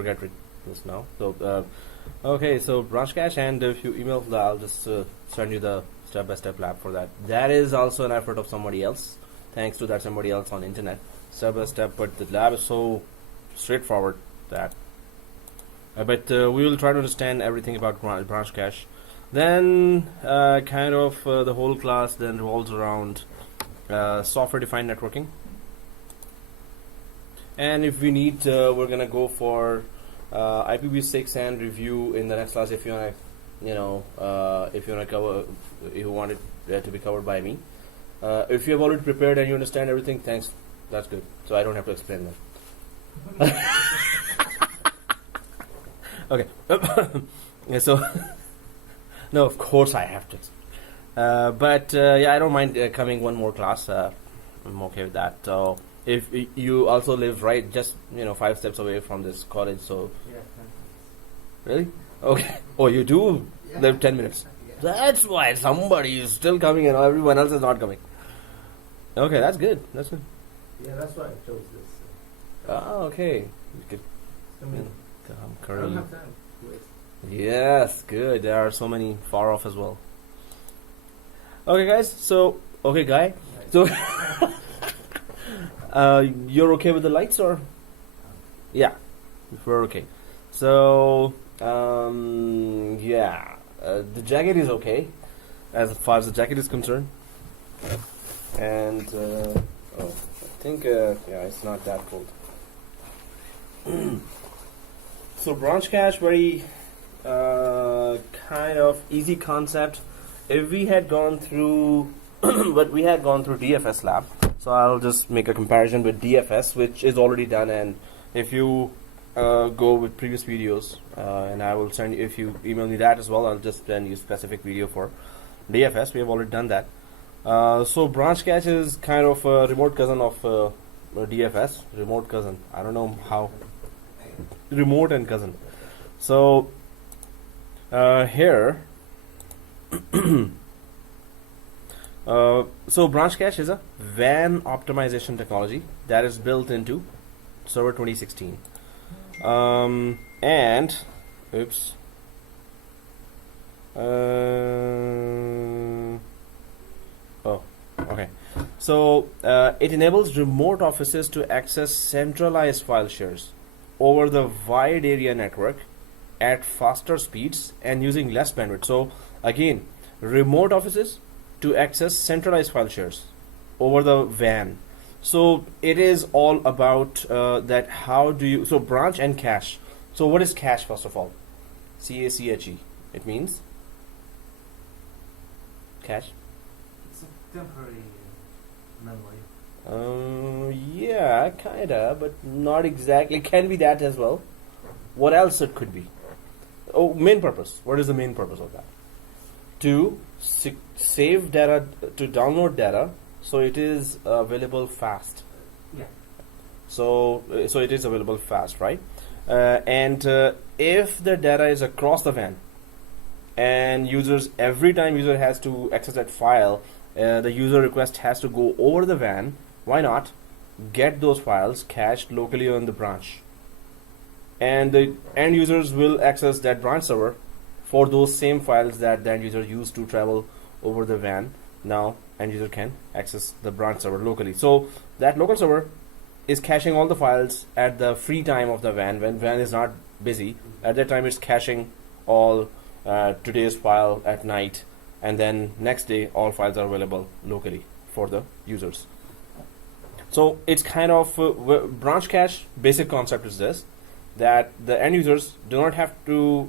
forget this now. So okay, so BranchCache, and if you email that, I'll just send you the step-by-step lab for that. That is also an effort of somebody else. Thanks to that somebody else on internet, step-by-step. But the lab is so straightforward that. But we will try to understand everything about BranchCache. Then kind of the whole class then revolves around software-defined networking. And if we need, we're gonna go for IPv6 and review in the next class. If you wanna, if you wanna cover, you want it to be covered by me. If you have already prepared and you understand everything, thanks. That's good. So I don't have to explain that. Okay. Yeah, so no, of course I have to. But yeah, I don't mind coming one more class. I'm okay with that. So if you also live right, just 5 steps away from this college, so Yeah, really, okay. Oh, you do live 10 minutes. Yeah. That's why somebody is still coming and everyone else is not coming. Okay, that's good. That's good. Yeah, that's why I chose this. Oh, okay. You could, I mean, I'm I don't currently. have time to waste. Yes, good. There are so many far off as well. Okay, guys. So, okay, guy. So, you're okay with the lights, or? Yeah, we're okay. So, yeah, the jacket is okay, as far as the jacket is concerned. And oh, I think yeah, it's not that cold. So BranchCache, very kind of easy concept. If we had gone through, but we had gone through DFS lab, so I'll just make a comparison with DFS, which is already done. And if you go with previous videos, and I will send you, if you email me that as well, I'll just send you a specific video for DFS. We have already done that. So BranchCache is kind of a remote cousin of DFS. Remote cousin. I don't know how. Remote and cousin. So here so BranchCache is a WAN optimization technology that is built into Server 2016. And oops. Oh, okay. So it enables remote offices to access centralized file shares over the wide area network at faster speeds and using less bandwidth. So again, remote offices to access centralized file shares over the WAN. So it is all about that. How do you, so branch and cache. So what is cache, first of all? C-A-C-H-E. It means cache. It's a temporary memory. Yeah, kinda, but not exactly. It can be that as well. What else it could be? Oh, main purpose. What is the main purpose of that? To save data, to download data, so it is available fast. Yeah. So it is available fast, right? And if the data is across the WAN, and every time user has to access that file, the user request has to go over the WAN. Why not get those files cached locally on the branch? And the end users will access that branch server for those same files that the end user used to travel over the WAN. Now end user can access the branch server locally. So that local server is caching all the files at the free time of the WAN, when WAN is not busy. At that time it's caching all today's file at night, and then next day all files are available locally for the users. So it's kind of BranchCache basic concept is this, that the end users do not have to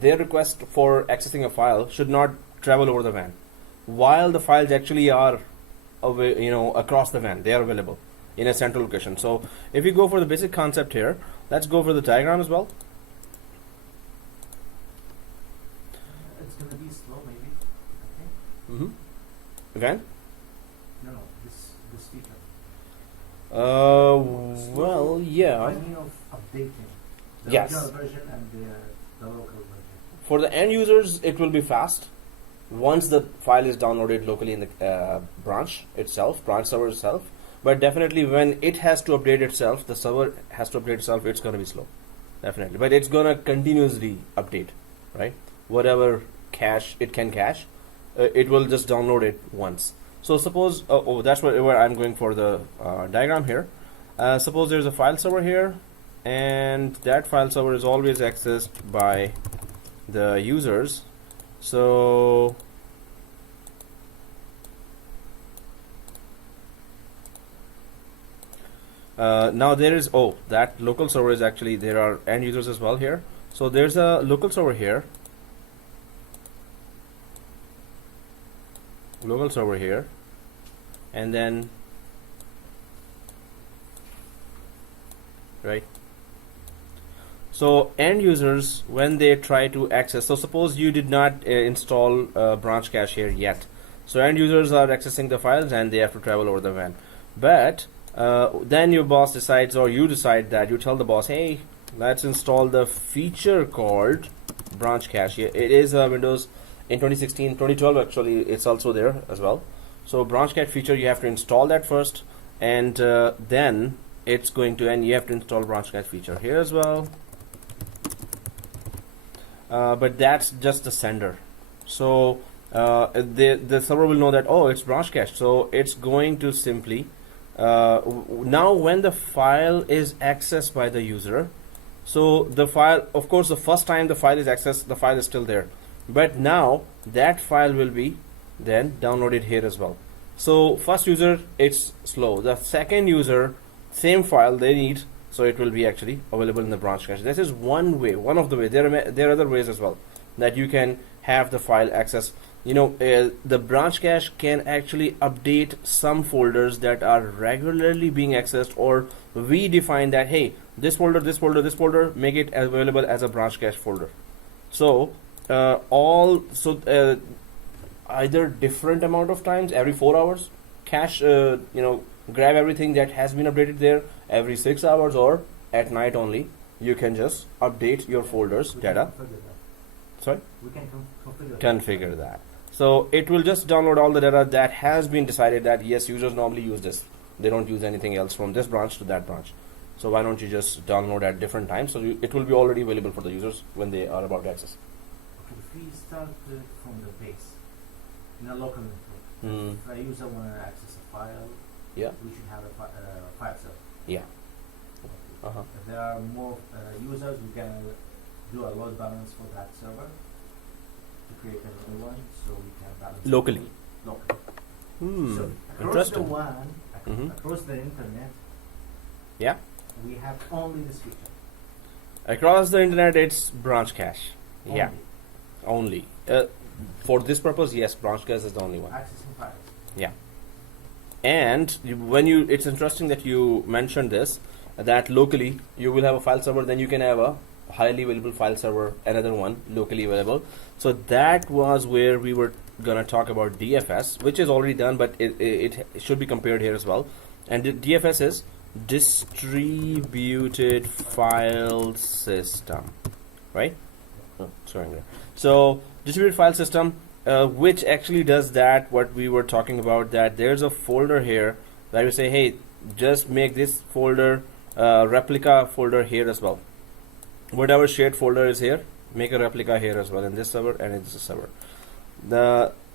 their request for accessing a file should not travel over the WAN, while the files actually are across the WAN. They are available in a central location. So if we go for the basic concept here, let's go for the diagram as well. It's gonna be slow, maybe. Okay. Again? No, this feature. Well, yeah. I mean of updating the Yes. original version and the local version. For the end users, it will be fast once the file is downloaded locally in the branch server itself. But definitely when it has to update itself, the server has to update itself, it's going to be slow, definitely. But it's going to continuously update, right? Whatever cache it can cache, it will just download it once. So suppose, that's where I'm going for the diagram here. Suppose there's a file server here, and that file server is always accessed by the users. So now there is, that local server is actually, there are end users as well here. So there's a local server here, and then right. So end users, when they try to access, so suppose you did not install BranchCache here yet. So end users are accessing the files and they have to travel over the WAN. But then your boss decides, or you decide that you tell the boss, hey, let's install the feature called BranchCache. It is Windows in 2016, 2012 actually, it's also there as well. So BranchCache feature, you have to install that first, and then it's going to, and you have to install BranchCache feature here as well. But that's just the sender. So the server will know that, oh, it's BranchCache. So it's going to simply, now when the file is accessed by the user, so the file, of course, the first time the file is accessed, the file is still there. But now that file will be then downloaded here as well. So first user, it's slow. The second user, same file they need, so it will be actually available in the BranchCache. This is one way, one of the ways. There are other ways as well that you can have the file access. You know, the BranchCache can actually update some folders that are regularly being accessed, or we define that, hey, this folder, this folder, this folder, make it available as a BranchCache folder. So either different amount of times, every 4 hours, cache, grab everything that has been updated there, every 6 hours, or at night only, you can just update your folders data. Sorry? We can Configure that. So it will just download all the data that has been decided that, yes, users normally use this. They don't use anything else from this branch to that branch. So why don't you just download at different times? So it will be already available for the users when they are about to access. Okay, if we start from the base, in a local network, if a user want to access a file, yeah, we should have a file server. Yeah. Okay. If there are more users, we can do a load balance for that server to create another one, so we can balance locally. So across the WAN, across the internet, yeah, we have only this feature. Across the internet, it's BranchCache. Yeah, only. For this purpose, yes, BranchCache is the only one. Accessing files. Yeah. And when it's interesting that you mentioned this, that locally you will have a file server, then you can have a highly available file server, another one locally available. So that was where we were gonna talk about DFS, which is already done, but it should be compared here as well. And the DFS is distributed file system, right? Sorry. So distributed file system, which actually does that what we were talking about, that there's a folder here where you say, hey, just make this folder replica folder here as well. Whatever shared folder is here, make a replica here as well in this server and in this server.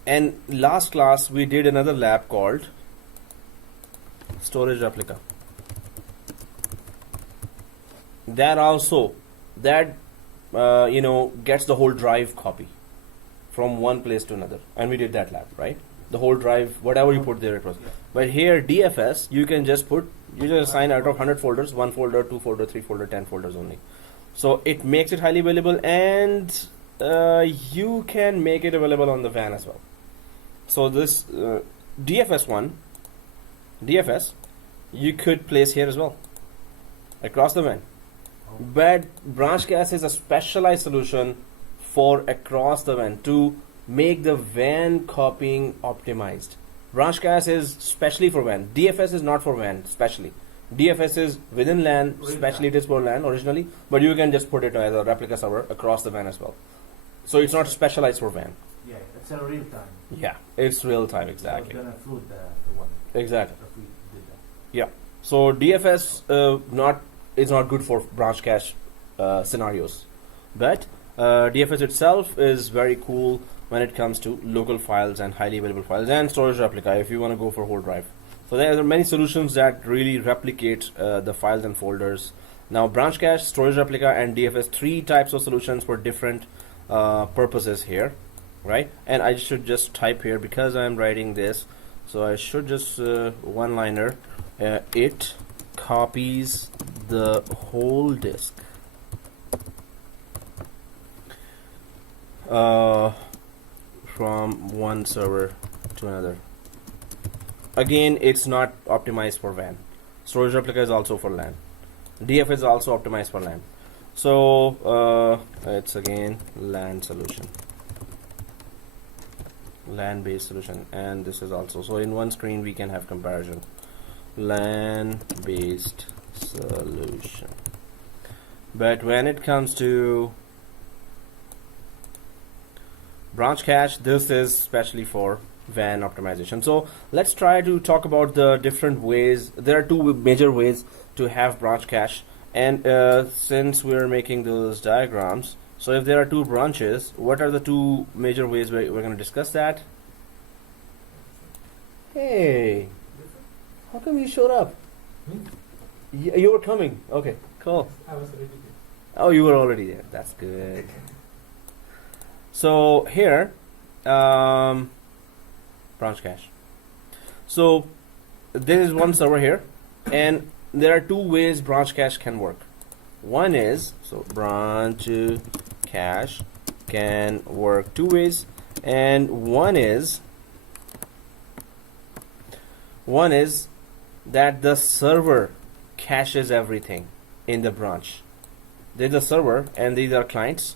And last class we did another lab called storage replica. That also gets the whole drive copy from one place to another, and we did that lab, right? The whole drive, whatever you put there, it was. But here DFS, you can just assign out of 100 folders, 1 folder, 2 folder, 3 folder, 10 folders only. So it makes it highly available, and you can make it available on the WAN as well. So this DFS you could place here as well across the WAN. But BranchCache is a specialized solution for across the WAN to make the WAN copying optimized. BranchCache is specially for WAN. DFS is not for WAN specially. DFS is within LAN, specially it is for LAN originally, but you can just put it as a replica server across the WAN as well. So it's not specialized for WAN. Yeah, it's a real time. Yeah, it's real time, exactly. So it's gonna flood the one. Exactly. If we did that. So DFS is not good for branch cache scenarios, but DFS itself is very cool when it comes to local files and highly available files and storage replica if you want to go for whole drive. So there are many solutions that really replicate the files and folders. Now branch cache, storage replica, and DFS, three types of solutions for different purposes here, right? And I should just type here because I'm writing this, so I should just one-liner. It copies the whole disk from one server to another. Again, it's not optimized for WAN. Storage replica is also for LAN. DF is also optimized for LAN. So it's again LAN solution, LAN based solution, and this is also, so in one screen we can have comparison. LAN based solution. But when it comes to branch cache, this is especially for WAN optimization. So let's try to talk about the different ways. There are two major ways to have branch cache, and since we're making those diagrams, so if there are two branches, what are the two major ways we're going to discuss that? Hey, how come you showed up? You were coming. Okay, cool. I was already there. Oh, you were already there. That's good. So here, branch cache. So there is one server here, and there are two ways branch cache can work. One is, so branch cache can work two ways, and one is that the server caches everything in the branch. There's a server and these are clients.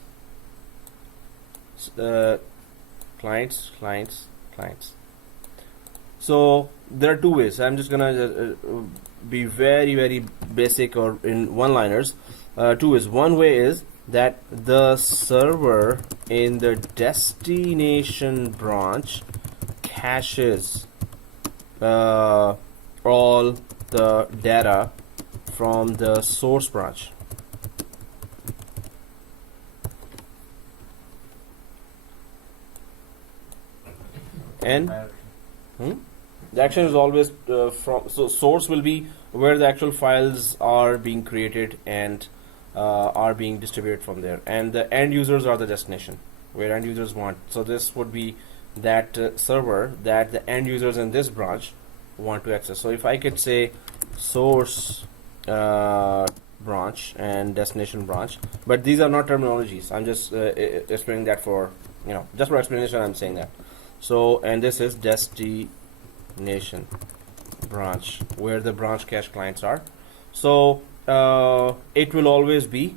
Clients. So there are two ways. I'm just gonna be very basic or in one-liners. Two ways. One way is that the server in the destination branch caches all the data from the source branch. And the action is always from, so source will be where the actual files are being created and are being distributed from there, and the end users are the destination where end users want. So this would be that server that the end users in this branch want to access. So if I could say source branch and destination branch, but these are not terminologies. I'm just explaining that for, just for explanation I'm saying that. So, and this is destination branch where the branch cache clients are. So it will always be,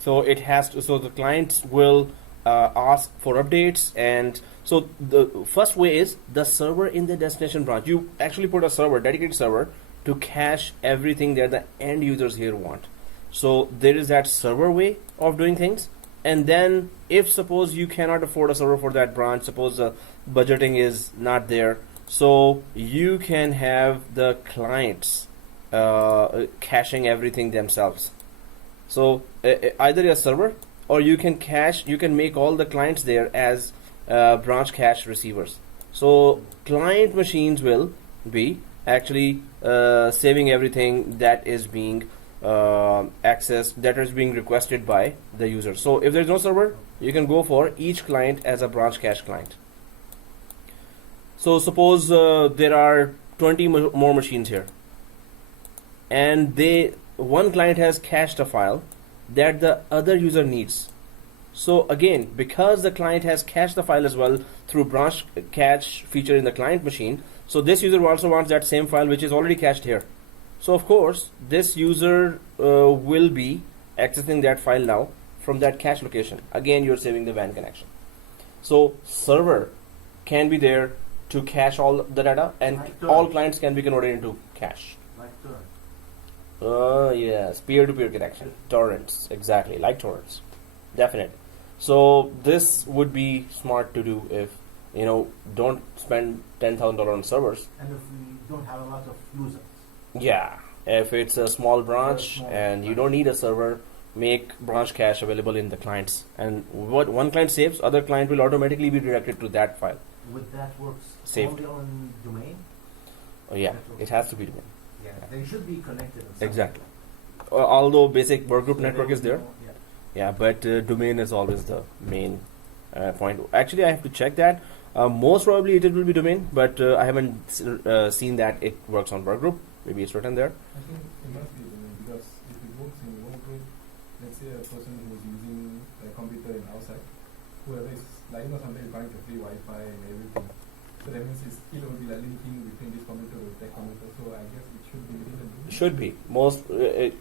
so it has to, so the clients will ask for updates. And so the first way is the server in the destination branch. You actually put a server, dedicated server, to cache everything that the end users here want. So there is that server way of doing things. And then if suppose you cannot afford a server for that branch, suppose the budgeting is not there, so you can have the clients caching everything themselves. So either a server, or you can make all the clients there as branch cache receivers. So client machines will be actually saving everything that is being accessed, that is being requested by the user. So if there's no server, you can go for each client as a branch cache client. So suppose there are 20 more machines here, and one client has cached a file that the other user needs. So again, because the client has cached the file as well through branch cache feature in the client machine, so this user also wants that same file which is already cached here. So of course this user will be accessing that file now from that cache location. Again, you're saving the WAN connection. So server can be there to cache all the data, and all clients can be converted into cache. Like torrent. Yes, peer-to-peer connection. Torrents, exactly, like torrents. Definitely. So this would be smart to do if don't spend $10,000 on servers. And if we don't have a lot of users. Yeah, if it's a small branch small and you branch. don't need a server, make branch cache available in the clients. And what one client saves, other client will automatically be redirected to that file. Would that works Saved. only on domain? Oh, yeah, Network. it has to be domain. Yeah, they should be connected. in some Exactly. way. Although basic workgroup So network they is there. know- Yeah. Yeah, but domain is always the main point. Actually, I have to check that. Most probably it will be domain, but I haven't seen that it works on workgroup. Maybe it's written there. I think it must be domain because if it works in one group, let's say a person who is using a computer in outside, whoever is like somebody buying the free Wi-Fi and everything. So that means it's still will be like linking between this computer with that computer. So I guess it should be within the domain. Should be most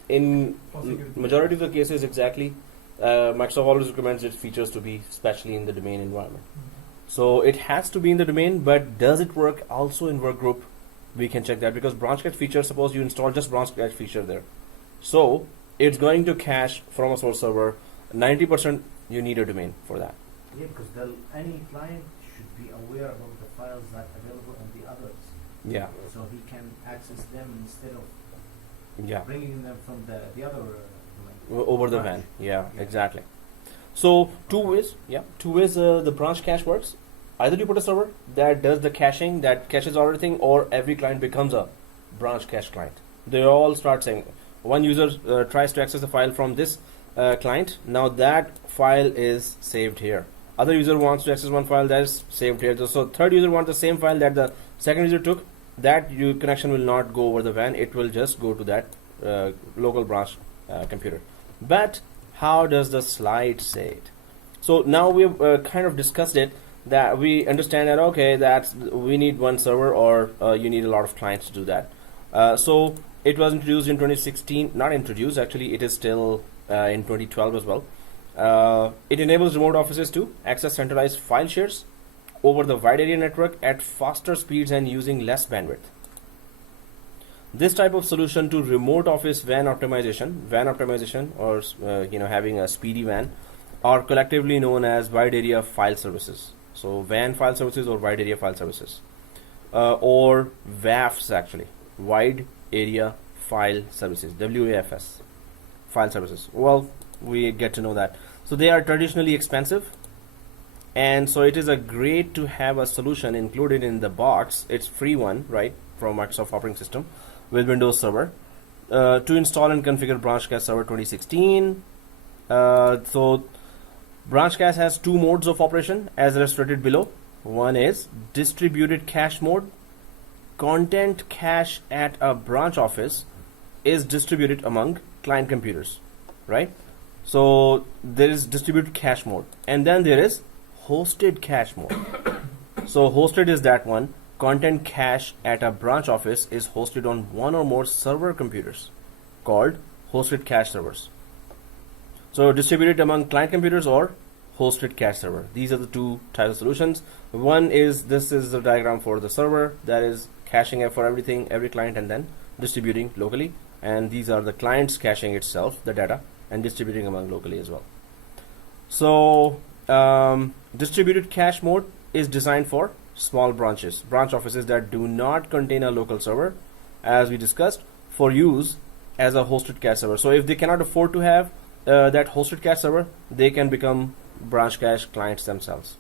in For security. majority of the cases exactly. Microsoft always recommends its features to be especially in the domain environment. So it has to be in the domain, but does it work also in workgroup? We can check that because BranchCache feature, suppose you install just BranchCache feature there. So it's going to cache from a source server. 90% you need a domain for that. Yeah, because any client should be aware about the files that are available on the others. Yeah, So he can access them instead of yeah. bringing them from the other domain. Over the Branch. WAN. Yeah, Yeah. exactly. So two ways the branch cache works. Either you put a server that does the caching, that caches everything, or every client becomes a branch cache client. They all start saying, one user tries to access the file from this client. Now that file is saved here. Other user wants to access one file that is saved here. So third user wants the same file that the second user took. That connection will not go over the WAN. It will just go to that local branch computer. But how does the slide say it? So now we've kind of discussed it, that we understand that okay, that we need one server or you need a lot of clients to do that. So it was introduced in 2016, not introduced actually, it is still in 2012 as well. It enables remote offices to access centralized file shares over the wide area network at faster speeds and using less bandwidth. This type of solution to remote office WAN optimization, or having a speedy WAN, are collectively known as wide area file services. So WAN file services or wide area file services, or WAFs actually, wide area file services, WAFS, file services. Well, we get to know that. So they are traditionally expensive, and so it is a great to have a solution included in the box. It's free one, right, from Microsoft operating system with Windows Server to install and configure BranchCache Server 2016. So BranchCache has two modes of operation as illustrated below. One is distributed cache mode. Content cache at a branch office is distributed among client computers, right? So there is distributed cache mode, and then there is hosted cache mode. So hosted is that one. Content cache at a branch office is hosted on one or more server computers called hosted cache servers. So distributed among client computers or hosted cache server. These are the two types of solutions. One is, this is the diagram for the server that is caching it for everything, every client, and then distributing locally. And these are the clients caching itself, the data, and distributing among locally as well. So distributed cache mode is designed for small branch offices that do not contain a local server, as we discussed, for use as a hosted cache server. So if they cannot afford to have that hosted cache server, they can become branch cache clients themselves.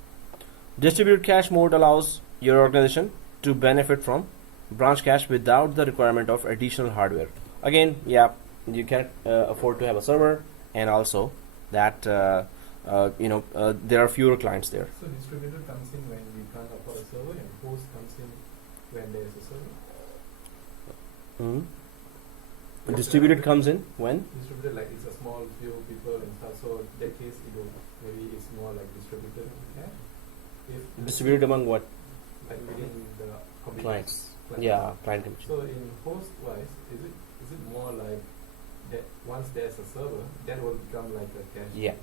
Distributed cache mode allows your organization to benefit from branch cache without the requirement of additional hardware. Again, yeah, you can afford to have a server, and also that there are fewer clients there. So distributed comes in when we can't afford a server, and host comes in when there is a server. Distributed comes in when? Distributed, like it's a small few people and stuff. So in that case, maybe it's more like distributed cache. If Distributed among what? like within the computers. Clients. Clients. Yeah, client computer. So in host wise, is it more like that once there's a server, that will become like a cache? Yeah,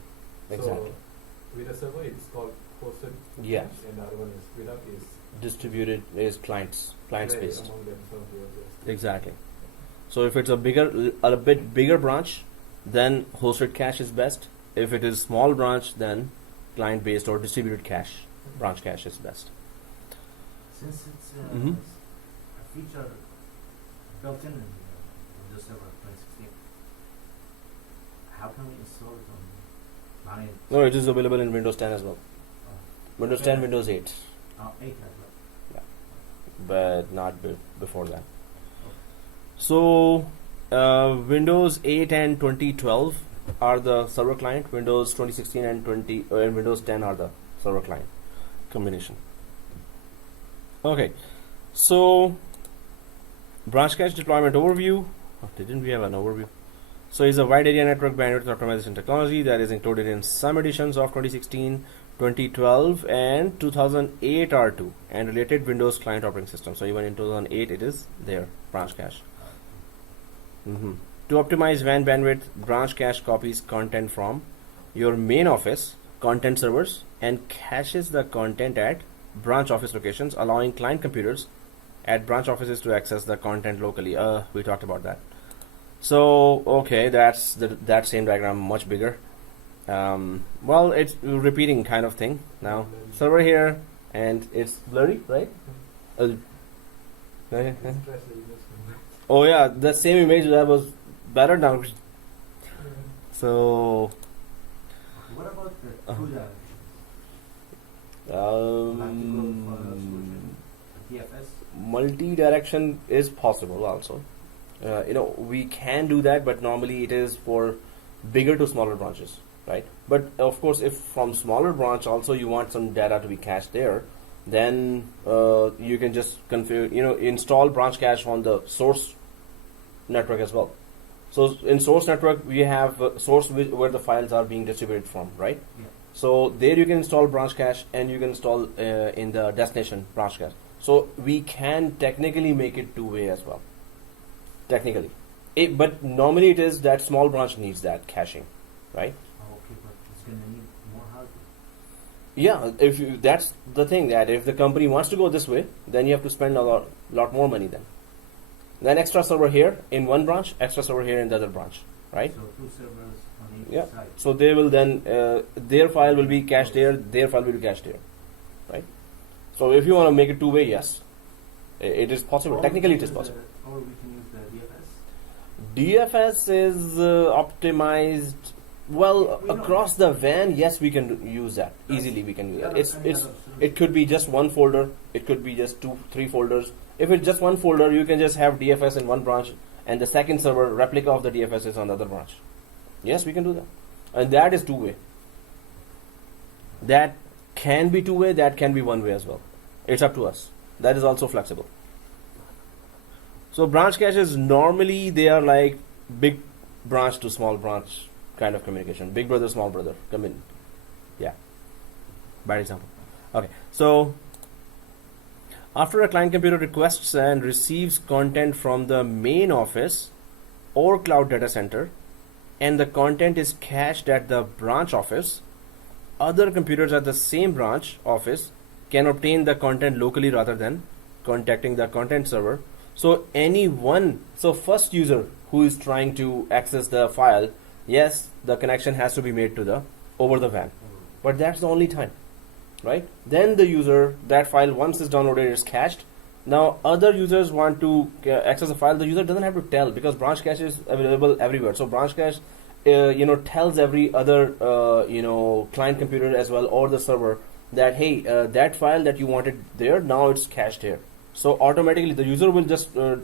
exactly. So with a server, it's called hosted Yeah. cache, and the other one is without is Distributed is client right based. among themselves. Exactly. So if it's a bit bigger branch, then hosted cache is best. If it is small branch, then client based or distributed cache, branch cache is best. Since it's Mhm. a feature built in Windows Server 2016, how can we install it on client? No, it is available in Windows 10 as well. Windows 10, Okay. Windows 8, 8 as well. but not before that. Okay. So Windows 8 and 2012 are the server client. Windows 2016 and Windows 10 are the server client combination. Okay, so BranchCache deployment overview. Oh, didn't we have an overview? So it's a wide area network bandwidth optimization technology that is included in some editions of 2016, 2012, and 2008 R2 and related Windows client operating system. So even in 2008 it is there, BranchCache. To optimize WAN bandwidth, BranchCache copies content from your main office content servers and caches the content at branch office locations, allowing client computers at branch offices to access the content locally. We talked about that. So okay, that's that same diagram much bigger. Well, it's repeating kind of thing now. Server here, and it's blurry, right? Oh yeah, the same image that was better now. So What about the two directions? DFS? multi-direction is possible also. We can do that, but normally it is for bigger to smaller branches, right? But of course, if from smaller branch also you want some data to be cached there, then you can just configure, install BranchCache on the source network as well. So in source network, we have source where the files are being distributed from, right? Yeah. So there you can install BranchCache, and you can install in the destination BranchCache. So we can technically make it two-way as well. Technically, but normally it is that small branch needs that caching, right? Okay, but it's going to need more hardware. Yeah, that's the thing, that if the company wants to go this way, then you have to spend a lot more money then. Then extra server here in one branch, extra server here in the other branch, right? So two servers on each Yeah. side. So they will then their file will be cached there, their file will be cached there, right? So if you want to make it two-way, yes, it is possible. Or Technically, we it can is use possible. Or we can use the DFS. DFS is optimized well We don't- across the WAN. Yes, we can use that easily. We can use that. It's it could be just one folder. It could be just 2-3 folders. If it's just one folder, you can just have DFS in one branch, and the second server replica of the DFS is on the other branch. Yes, we can do that, and that is two-way. That can be two-way. That can be one-way as well. It's up to us. That is also flexible. So branch caches normally they are like big branch to small branch kind of communication. Big brother, small brother. Come in. Yeah. Bad example. Okay. So after a client computer requests and receives content from the main office or cloud data center, and the content is cached at the branch office, other computers at the same branch office can obtain the content locally rather than contacting the content server. So first user who is trying to access the file, yes, the connection has to be made to the over the WAN, but that's the only time, right? Then the user, that file once is downloaded, is cached. Now other users want to access the file. The user doesn't have to tell, because BranchCache is available everywhere. So BranchCache tells every other client computer as well, or the server, that hey, that file that you wanted there, now it's cached here. So automatically the user will just try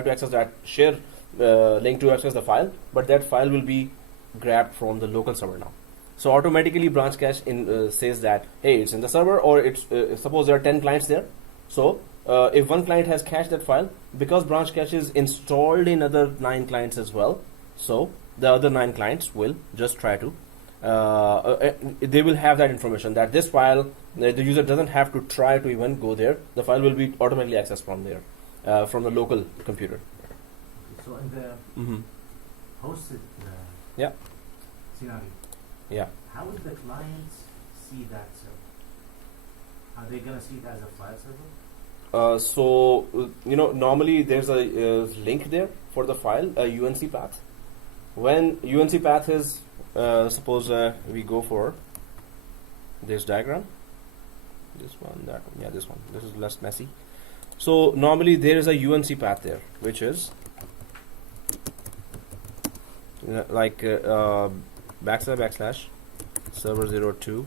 to access that share link to access the file, but that file will be grabbed from the local server now. So automatically BranchCache says that hey, it's in the server, or it's suppose there are 10 clients there. So if one client has cached that file, because BranchCache is installed in other 9 clients as well, so the other 9 clients will just try to they will have that information, that this file, the user doesn't have to try to even go there. The file will be automatically accessed from there, from the local computer. So in the hosted Yeah. scenario, Yeah. how will the clients see that server? Are they going to see it as a file server? Normally there's a link there for the file, a UNC path. When UNC path is, suppose we go for this diagram. This one, that one, yeah, this one. This is less messy. So normally there is a UNC path there, which is like // server02.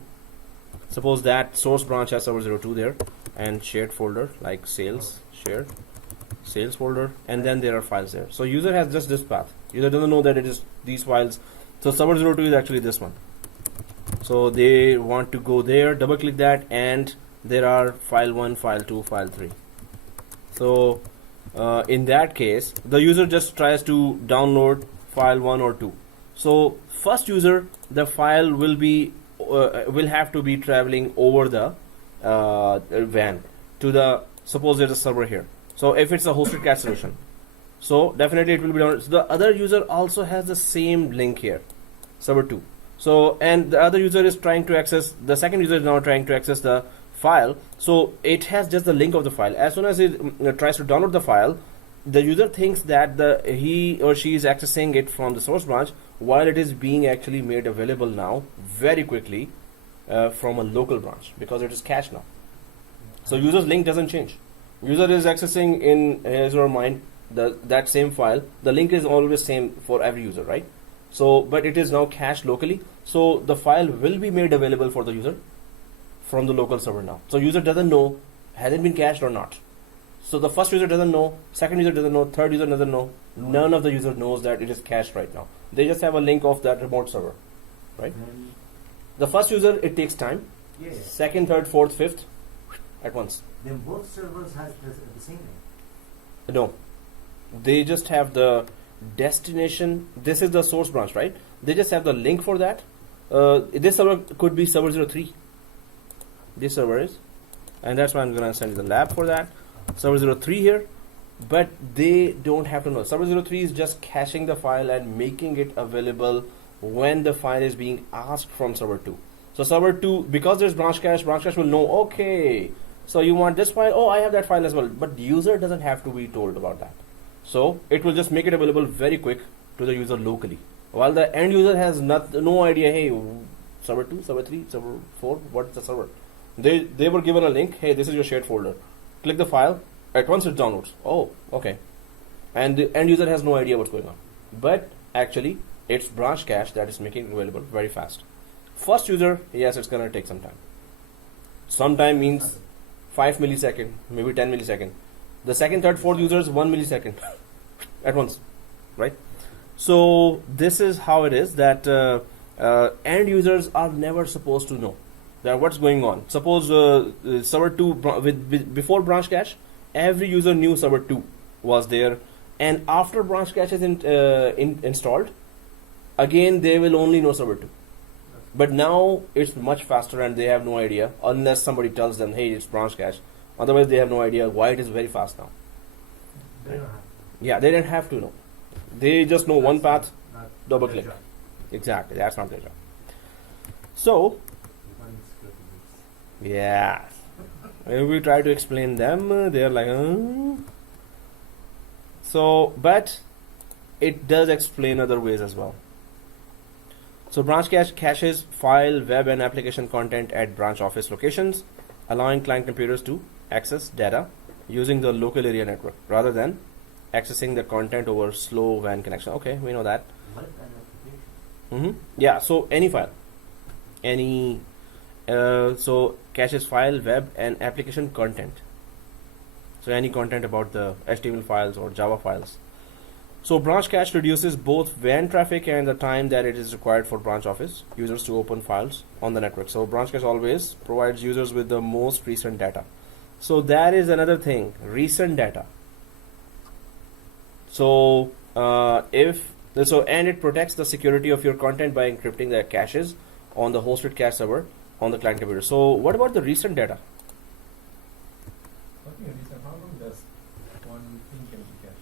Suppose that source branch has server02 there, and shared folder like sales, shared sales folder, and then there are files there. So user has just this path. User doesn't know that it is these files. So server02 is actually this one. So they want to go there, double click that, and there are file 1, file 2, file 3. So in that case, the user just tries to download file 1 or 2. So first user, the file will be will have to be traveling over the WAN to the, suppose there's a server here. So if it's a hosted cache solution, so definitely it will be downloaded. So the other user also has the same link here, server 2. So, and the other user is trying to access, the second user is now trying to access the file. So it has just the link of the file. As soon as it tries to download the file, the user thinks that he or she is accessing it from the source branch, while it is being actually made available now very quickly from a local branch, because it is cached now. So user's link doesn't change. User is accessing in his or mind that same file. The link is always same for every user, right? So, but it is now cached locally. So the file will be made available for the user from the local server now. So user doesn't know, has it been cached or not. So the first user doesn't know, second user doesn't know, third user doesn't know. None of the user knows that it is cached right now. They just have a link of that remote server, right? The first user, it takes time. Yeah. Second, third, fourth, fifth, at once. Then both servers has the same name. No, they just have the destination. This is the source branch, right? They just have the link for that. This server could be server 03. This server is, and that's why I'm gonna send you the lab for that. Server 03 here, but they don't have to know. Server 03 is just caching the file and making it available when the file is being asked from server 2. So server 2, because there's BranchCache will know, okay, so you want this file, oh, I have that file as well, but the user doesn't have to be told about that. So it will just make it available very quick to the user locally, while the end user has no idea, hey, server 2, server 3, server 4, what's the server? They were given a link, hey, this is your shared folder. Click the file, at once it downloads. Oh, okay. And the end user has no idea what's going on. But actually, it's BranchCache that is making it available very fast. First user, yes, it's gonna take some time. Some time means 5 millisecond, maybe 10 millisecond. The second, third, fourth users, 1 millisecond at once, right? So this is how it is that end users are never supposed to know that what's going on. Suppose server 2 before BranchCache, every user knew server 2 was there, and after BranchCache is installed, again they will only know server 2. But now it's much faster and they have no idea unless somebody tells them, hey, it's BranchCache. Otherwise they have no idea why it is very fast now. They don't have. Yeah, they didn't have to know. They just know one path, Not double their click. job. Exactly, that's not their job. So, yeah. When we try to explain them, they're like, So, but it does explain other ways as well. So BranchCache caches file, web, and application content at branch office locations, allowing client computers to access data using the local area network rather than accessing the content over slow WAN connection. Okay, we know that. What kind of application? Yeah, so any file, any so caches file, web, and application content. So any content about the HTML files or Java files. So BranchCache reduces both WAN traffic and the time that it is required for branch office users to open files on the network. So BranchCache always provides users with the most recent data. So that is another thing, recent data. So and it protects the security of your content by encrypting the caches on the hosted cache server on the client computer. So what about the recent data? How long does one thing can be cached?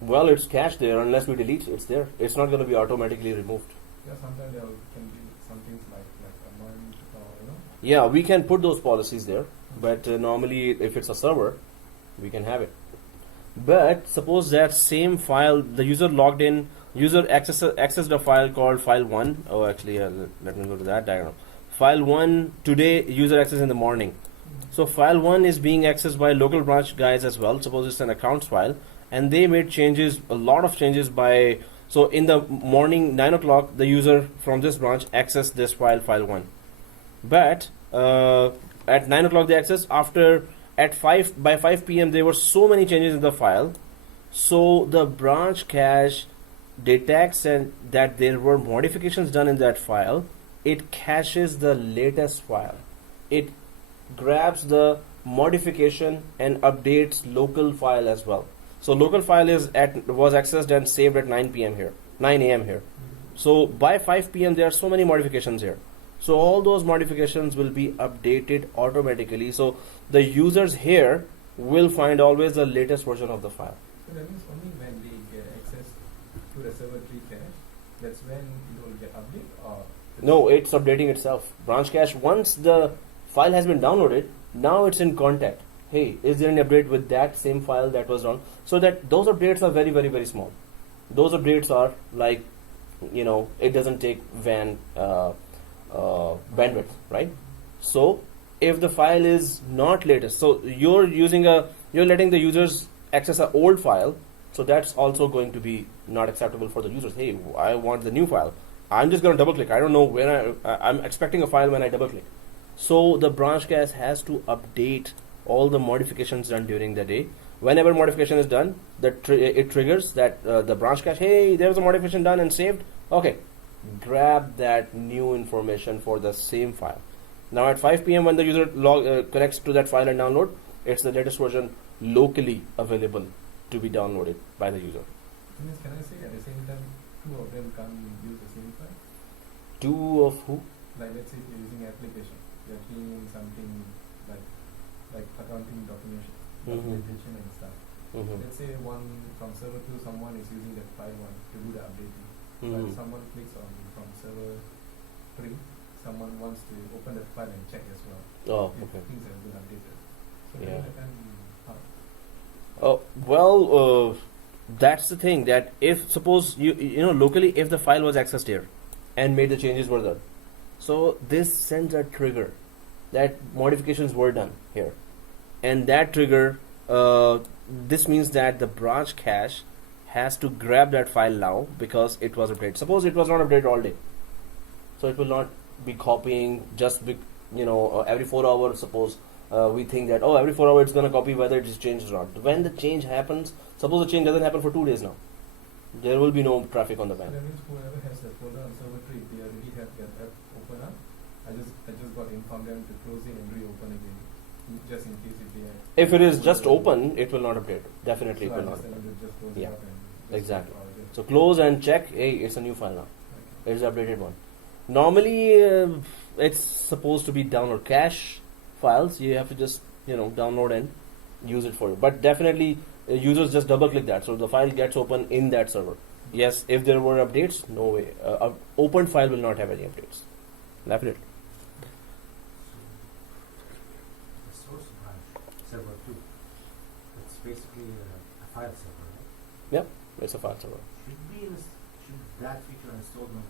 Well, it's cached there. Unless we delete, it's there. It's not going to be automatically removed. Yeah, sometimes there can be some things like a month or Yeah, we can put those policies there, but normally if it's a server, we can have it. But suppose that same file, the user logged in, user accessed a file called file1. Oh, actually, let me go to that diagram. file 1 today user access in the morning. So file 1 is being accessed by local branch guys as well. Suppose it's an accounts file, and they made changes, a lot of changes by, so in the morning 9 o'clock the user from this branch accessed this file 1. But at 9 o'clock they access, after by 5 p.m. there were so many changes in the file, so the branch cache detects and that there were modifications done in that file. It caches the latest file. It grabs the modification and updates local file as well. So local file was accessed and saved at 9 p.m. here, 9 a.m. here. So by 5 p.m. there are so many modifications here. So all those modifications will be updated automatically. So the users here will find always the latest version of the file. So that means only when we get access to the server tree cache, that's when it will get updated, or? No, it's updating itself. Branch cache, once the file has been downloaded, now it's in contact. Hey, is there an update with that same file that was done? So that those updates are very, very, very small. Those updates are like, it doesn't take WAN bandwidth, right? So if the file is not latest, so you're letting the users access an old file, so that's also going to be not acceptable for the users. Hey, I want the new file. I'm just going to double click. I don't know where I'm expecting a file when I double click. So the branch cache has to update all the modifications done during the day. Whenever modification is done, it triggers that the branch cache, hey, there was a modification done and saved. Okay, grab that new information for the same file. Now at 5 p.m. when the user connects to that file and download, it's the latest version locally available to be downloaded by the user. Can I say at the same time, two of them can use the same file? Two of who? Like let's say if you're using application, you're cleaning something like accounting documentation and stuff. Let's say one from server 2, someone is using that file 1 to do the updating. But someone clicks on from server 3, someone wants to open that file and check as well. Oh, if okay. things have been updated. So Yeah. That's That's the thing, that if suppose locally if the file was accessed here and made the changes were done, so this sends a trigger that modifications were done here, and that trigger this means that the branch cache has to grab that file now because it was updated. Suppose it was not updated all day, so it will not be copying just every 4 hours. Suppose we think that every 4 hours it's going to copy whether it is changed or not. When the change happens, suppose the change doesn't happen for 2 days now, there will be no traffic on the So WAN. that means whoever has the folder on server 3, if they already have their app open up, I just got informed them to close it and reopen again, just in case if they have. If it is just open, it will not update. Definitely So it I will not just tell update. them to just close Yeah. it up and Exactly. or just- So close and check, hey, it's a new file now. Okay. It's the updated one. Normally it's supposed to be download cache files. You have to just download and use it for you. But definitely users just double click that, so the file gets open in that server. Yes, if there were updates, no way. Open file will not have any updates. Definitely. The source branch server 2, it's basically a file server, right? It's a file server. Should that feature installed on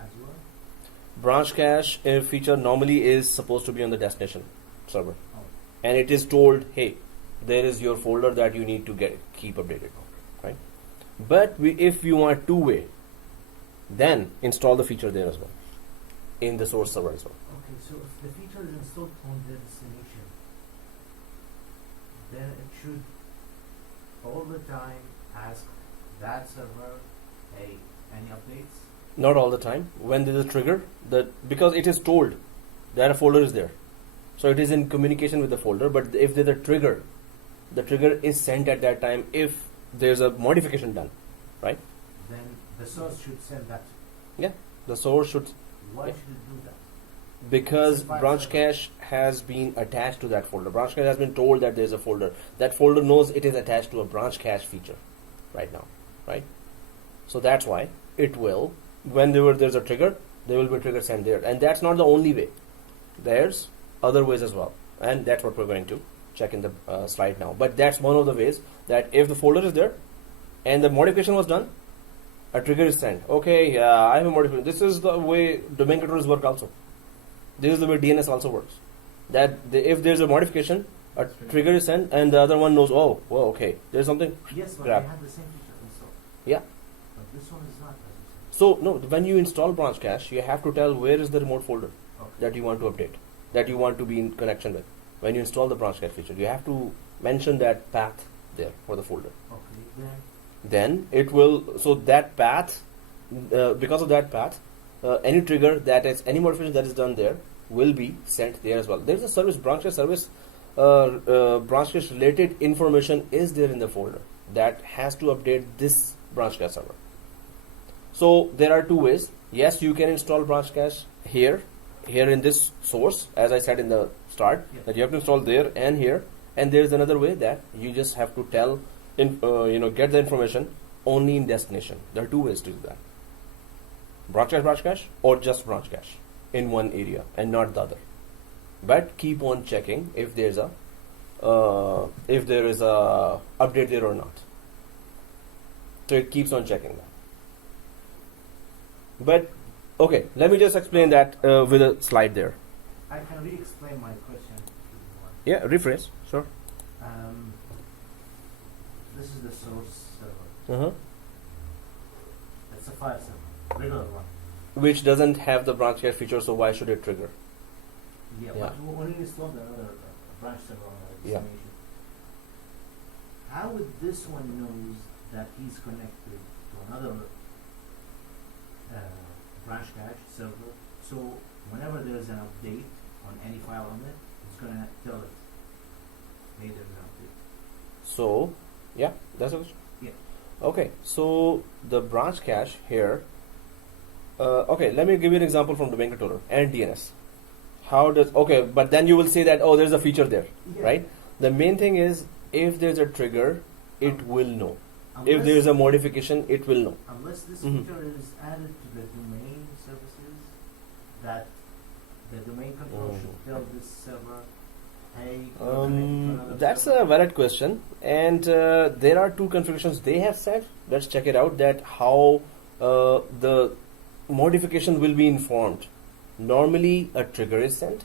as well? Branch cache feature normally is supposed to be on the destination server, Oh, and it is told, hey, there is your folder that you need to keep updated, right? But if you want two-way, then install the feature there as well, in the source server as well. okay, so if the feature is installed on the destination, then it should all the time ask that server, hey, any updates? Not all the time. When there is a trigger, because it is told that a folder is there, so it is in communication with the folder. But if there's a trigger, the trigger is sent at that time if there's a modification done, right? Then the source should send that. The source should, Why Yeah. should it do that? because It's a file branch server. cache has been attached to that folder. Branch cache has been told that there's a folder. That folder knows it is attached to a branch cache feature right now, right? So that's why it will, when there's a trigger, there will be a trigger sent there. And that's not the only way. There's other ways as well. And that's what we're going to check in the slide now. But that's one of the ways that if the folder is there and the modification was done, a trigger is sent. Okay, I have a modification. This is the way domain controllers work also. This is the way DNS also works. That if there's a modification, a trigger is sent, and the other one knows, oh, well, okay, there's something. Yes, but Grab. they have the same feature installed. Yeah. But this one is not, as you said. So no, when you install BranchCache, you have to tell where is the remote folder Okay. that you want to update, that you want to be in connection with. When you install the BranchCache feature, you have to mention that path there for the folder. Okay, Then it will, so that path, because of that path, any trigger that is, any modification that is done there will be sent there as well. There is a service, BranchCache service, BranchCache related information is there in the folder that has to update this BranchCache server. So there are two ways. Yes, you can install BranchCache here in this source, as I said in the start, Yeah. that you have to install there and here. And there is another way that you just have to tell, get the information only in destination. There are two ways to do that. BranchCache, or just BranchCache in one area and not the other. But keep on checking if there is a update there or not. So it keeps on checking that. But okay, let me just explain that with a slide there. I can re-explain my question if you want. Yeah, rephrase, sure. This is the source server. Uh-huh. It's a file server, regular one. Which doesn't have the BranchCache feature, so why should it trigger? Yeah, Yeah. but when you install another branch server on the Yeah. destination, how would this one knows that he's connected to another BranchCache server? So whenever there's an update on any file on it, it's gonna tell it, hey, there's an update. So, yeah, that's it. Yeah. Okay, so the BranchCache here. Okay, let me give you an example from domain controller and DNS. How does, okay, but then you will say that, oh, there's a feature there, Yeah. right? The main thing is, if there's a trigger, it will know. If Unless- there is a modification, it will know. Unless this Mhm. feature is added to the domain services, that the domain controller Mm. should tell this server, hey, you're connected to another That's server. a valid question, and there are two configurations they have set. Let's check it out. That how the modification will be informed. Normally, a trigger is sent,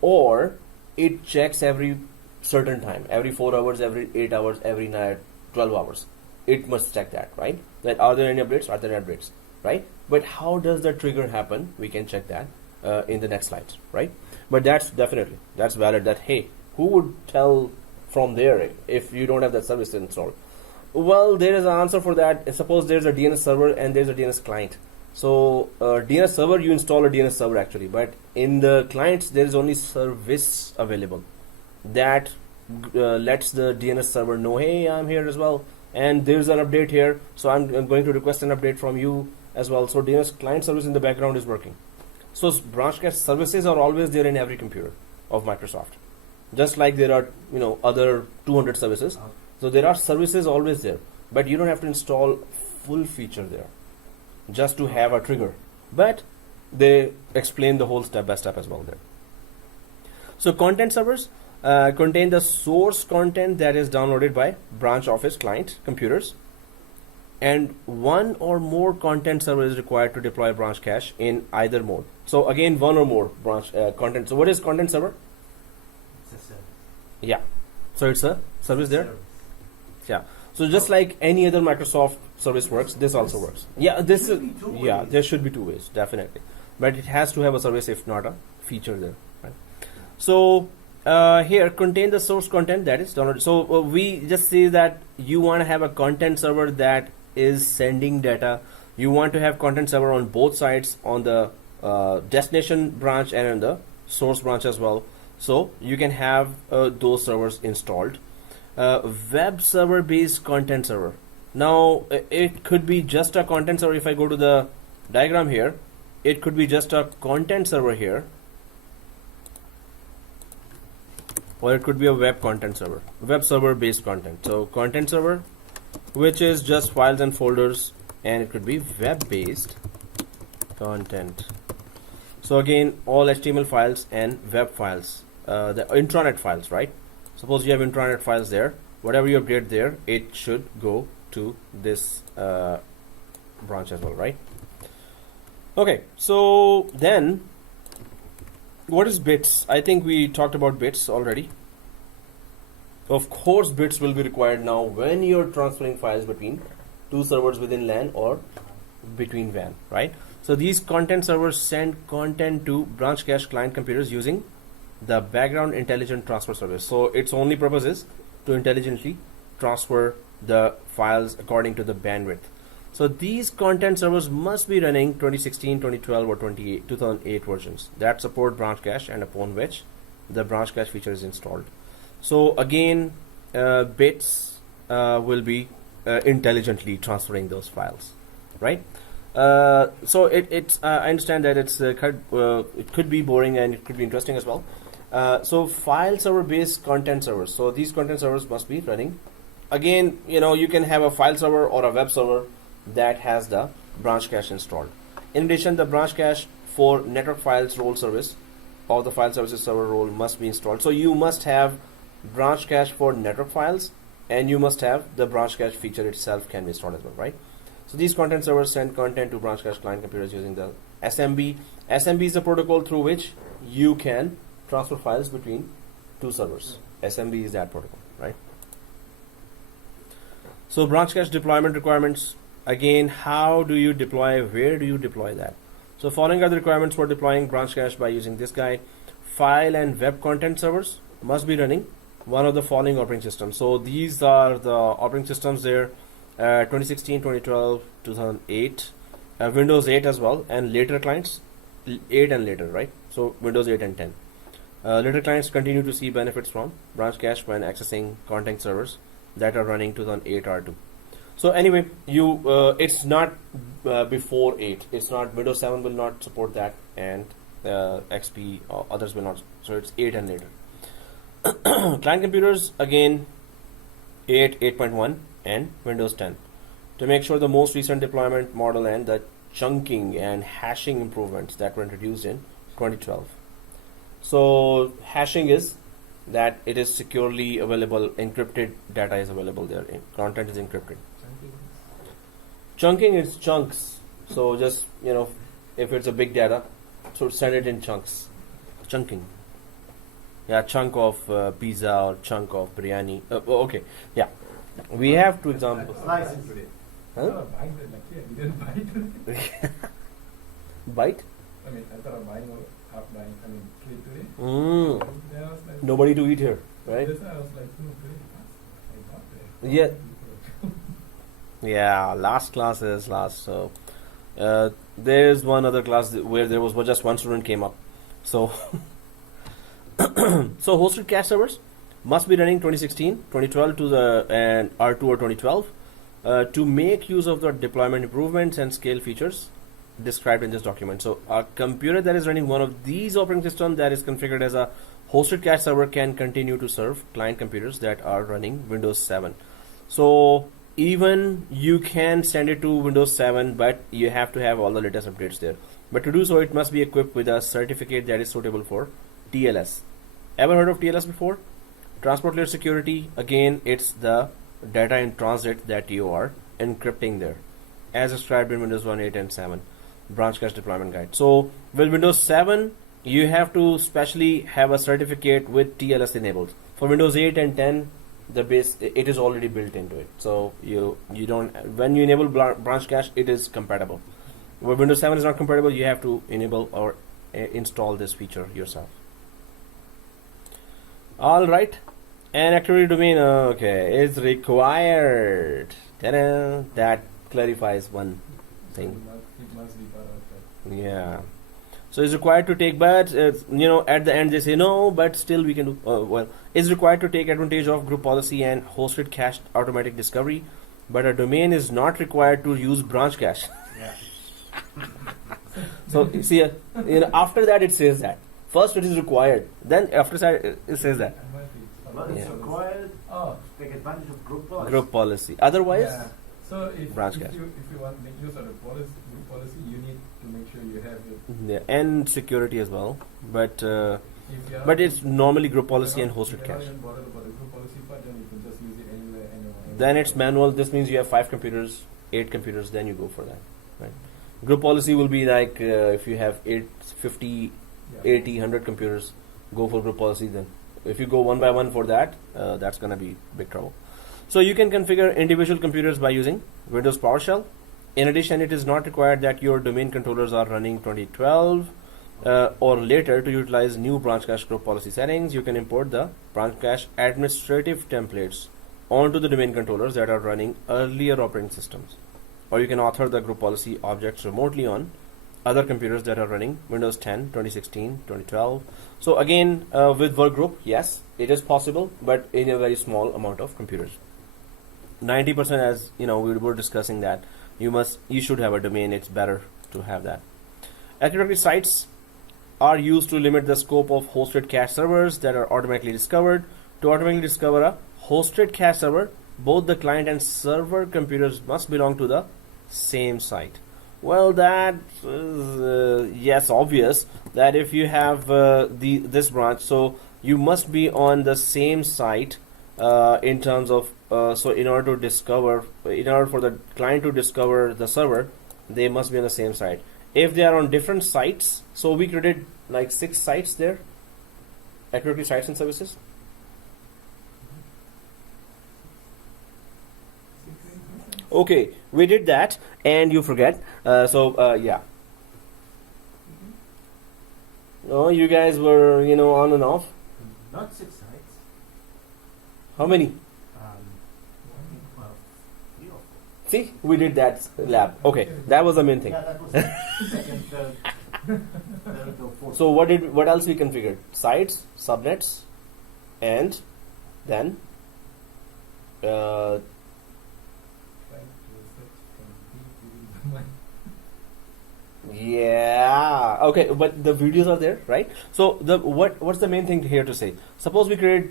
or it checks every certain time, every 4 hours, every 8 hours, every night, 12 hours. It must check that, right? That are there any updates? Are there any updates, right? But how does the trigger happen? We can check that in the next slides, right? But that's valid. That hey, who would tell from there if you don't have that service installed? Well, there is an answer for that. Suppose there's a DNS server and there's a DNS client. So DNS server, you install a DNS server actually, but in the clients there is only service available that lets the DNS server know, hey, I'm here as well, and there's an update here, so I'm going to request an update from you as well. So DNS client service in the background is working. So BranchCache services are always there in every computer of Microsoft, just like there are other 200 services. So there are services always there, but you don't have to install full feature there just to have a trigger. But they explain the whole step by step as well there. So content servers contain the source content that is downloaded by branch office client computers, and one or more content server is required to deploy BranchCache in either mode. So again, one or more branch content. So what is content server? It's a service. Yeah. So it's a service there. Service. Yeah. So just like any other Microsoft service works, this also works. Yeah, this is Should be two yeah. ways. There should be two ways, definitely, but it has to have a service, if not a feature there. Right? So here contain the source content that is downloaded. So we just say that you want to have a content server that is sending data. You want to have content server on both sides, on the destination branch and on the source branch as well. So you can have those servers installed. Web server based content server. Now it could be just a content server. If I go to the diagram here, it could be just a content server here, or it could be a web content server, web server based content. So content server, which is just files and folders, and it could be web based content. So again, all HTML files and web files, the intranet files, right? Suppose you have intranet files there, whatever you update there, it should go to this branch as well, right? Okay, so then What is bits? I think we talked about bits already. Of course, bits will be required now when you're transferring files between two servers within LAN or between WAN, right? So these content servers send content to BranchCache client computers using the background intelligent transfer service. So its only purpose is to intelligently transfer the files according to the bandwidth. So these content servers must be running 2016, 2012 or 2008 versions that support BranchCache and upon which the BranchCache feature is installed. So again, bits will be intelligently transferring those files, right? So I understand that it could be boring and it could be interesting as well. So file server based content servers. So these content servers must be running. Again, you can have a file server or a web server that has the BranchCache installed. In addition, the BranchCache for network files role service or the file services server role must be installed. So you must have BranchCache for network files, and you must have the BranchCache feature itself can be installed as well, right? So these content servers send content to BranchCache client computers using the SMB. SMB is the protocol through which you can transfer files between two servers. SMB is that protocol, right? So BranchCache deployment requirements. Again, how do you deploy? Where do you deploy that? So following are the requirements for deploying BranchCache by using this guide. File and web content servers must be running one of the following operating systems. So these are the operating systems there: 2016, 2012, 2008, Windows 8 as well, and later clients, 8 and later, right? So Windows 8 and 10. Later clients continue to see benefits from BranchCache when accessing content servers that are running 2008 R2. So anyway, it's not before 8. It's not, Windows 7 will not support that, and XP or others will not. So it's 8 and later. Client computers, again, 8, 8.1 and Windows 10. To make sure the most recent deployment model and the chunking and hashing improvements that were introduced in 2012. So hashing is that it is securely available, encrypted data is available there, content is encrypted. Chunking is chunks. So just, if it's a big data, so send it in chunks. Chunking. Yeah, chunk of pizza or chunk of biryani. Okay, yeah. We have two examples. Slicing today. Huh? You didn't buy it. Bite? I mean, I thought of buying or half buying. I mean, trade today. Then I was like, Nobody to eat here, right? Yes, I was like, no, today. I got there. Yeah. Yeah, last class is last. So there's one other class where there was just one student came up. So so hosted cache servers must be running 2016, 2012 to the and R2 or 2012 to make use of the deployment improvements and scale features described in this document. So a computer that is running one of these operating systems that is configured as a hosted cache server can continue to serve client computers that are running Windows 7. So even you can send it to Windows 7, but you have to have all the latest updates there. But to do so, it must be equipped with a certificate that is suitable for TLS. Ever heard of TLS before? Transport layer security. Again, it's the data in transit that you are encrypting there, as described in Windows 1, 8 and 7 BranchCache deployment guide. So with Windows 7, you have to specially have a certificate with TLS enabled. For Windows 8 and 10, the base, it is already built into it. So you don't, when you enable BranchCache, it is compatible. When Windows 7 is not compatible, you have to enable or install this feature yourself. All right, and activity domain, okay, is required. Ta-da! That clarifies one thing. It must be part of that. Yeah. So it's required to take, but at the end they say no, but still we can do. Well, it's required to take advantage of group policy and hosted cached automatic discovery, but a domain is not required to use BranchCache. Yeah. So you see, after that it says that. First it is required, then after that it says that. But it's Yeah. required Oh, to take advantage of group policy. Group policy. Otherwise, yeah. So if BranchCache. you want to make use of the group policy, you need to make sure you have it. yeah, and security as well. But If you are but it's normally group if you're policy and not- hosted if you're not cache. even bothered about the group policy part, then you can just use it anywhere, anywhere. Then it's manual. This means you have 5 computers, 8 computers. Then you go for that, right? Group policy will be like if you have 850 Yeah. 80, 100 computers, go for group policy then. If you go one by one for that, that's going to be big trouble. So you can configure individual computers by using Windows PowerShell. In addition, it is not required that your domain controllers are running 2012 or later to utilize new BranchCache group policy settings. You can import the BranchCache administrative templates onto the domain controllers that are running earlier operating systems. Or you can author the group policy objects remotely on other computers that are running Windows 10, 2016, 2012. So again, with workgroup, yes, it is possible, but in a very small amount of computers. 90%, as you know, we were discussing that you should have a domain. It's better to have that. Active sites are used to limit the scope of hosted cache servers that are automatically discovered. To automatically discover a hosted cache server, both the client and server computers must belong to the same site. Well, that is yes, obvious that if you have this branch, so you must be on the same site in terms of so in order for the client to discover the server, they must be on the same site. If they are on different sites, so we created like 6 sites there, activity sites and services. Okay, we did that, and you forget. Yeah. No, you guys were, on and off. Not 6 sites. How many? Well, 3 or 4. See, we did that lab. Okay, that was the main thing. Yeah, that was second, third, third or fourth. So what else we configured? Sites, subnets, and then yeah, okay, but the videos are there, right? So what's the main thing here to say? Suppose we create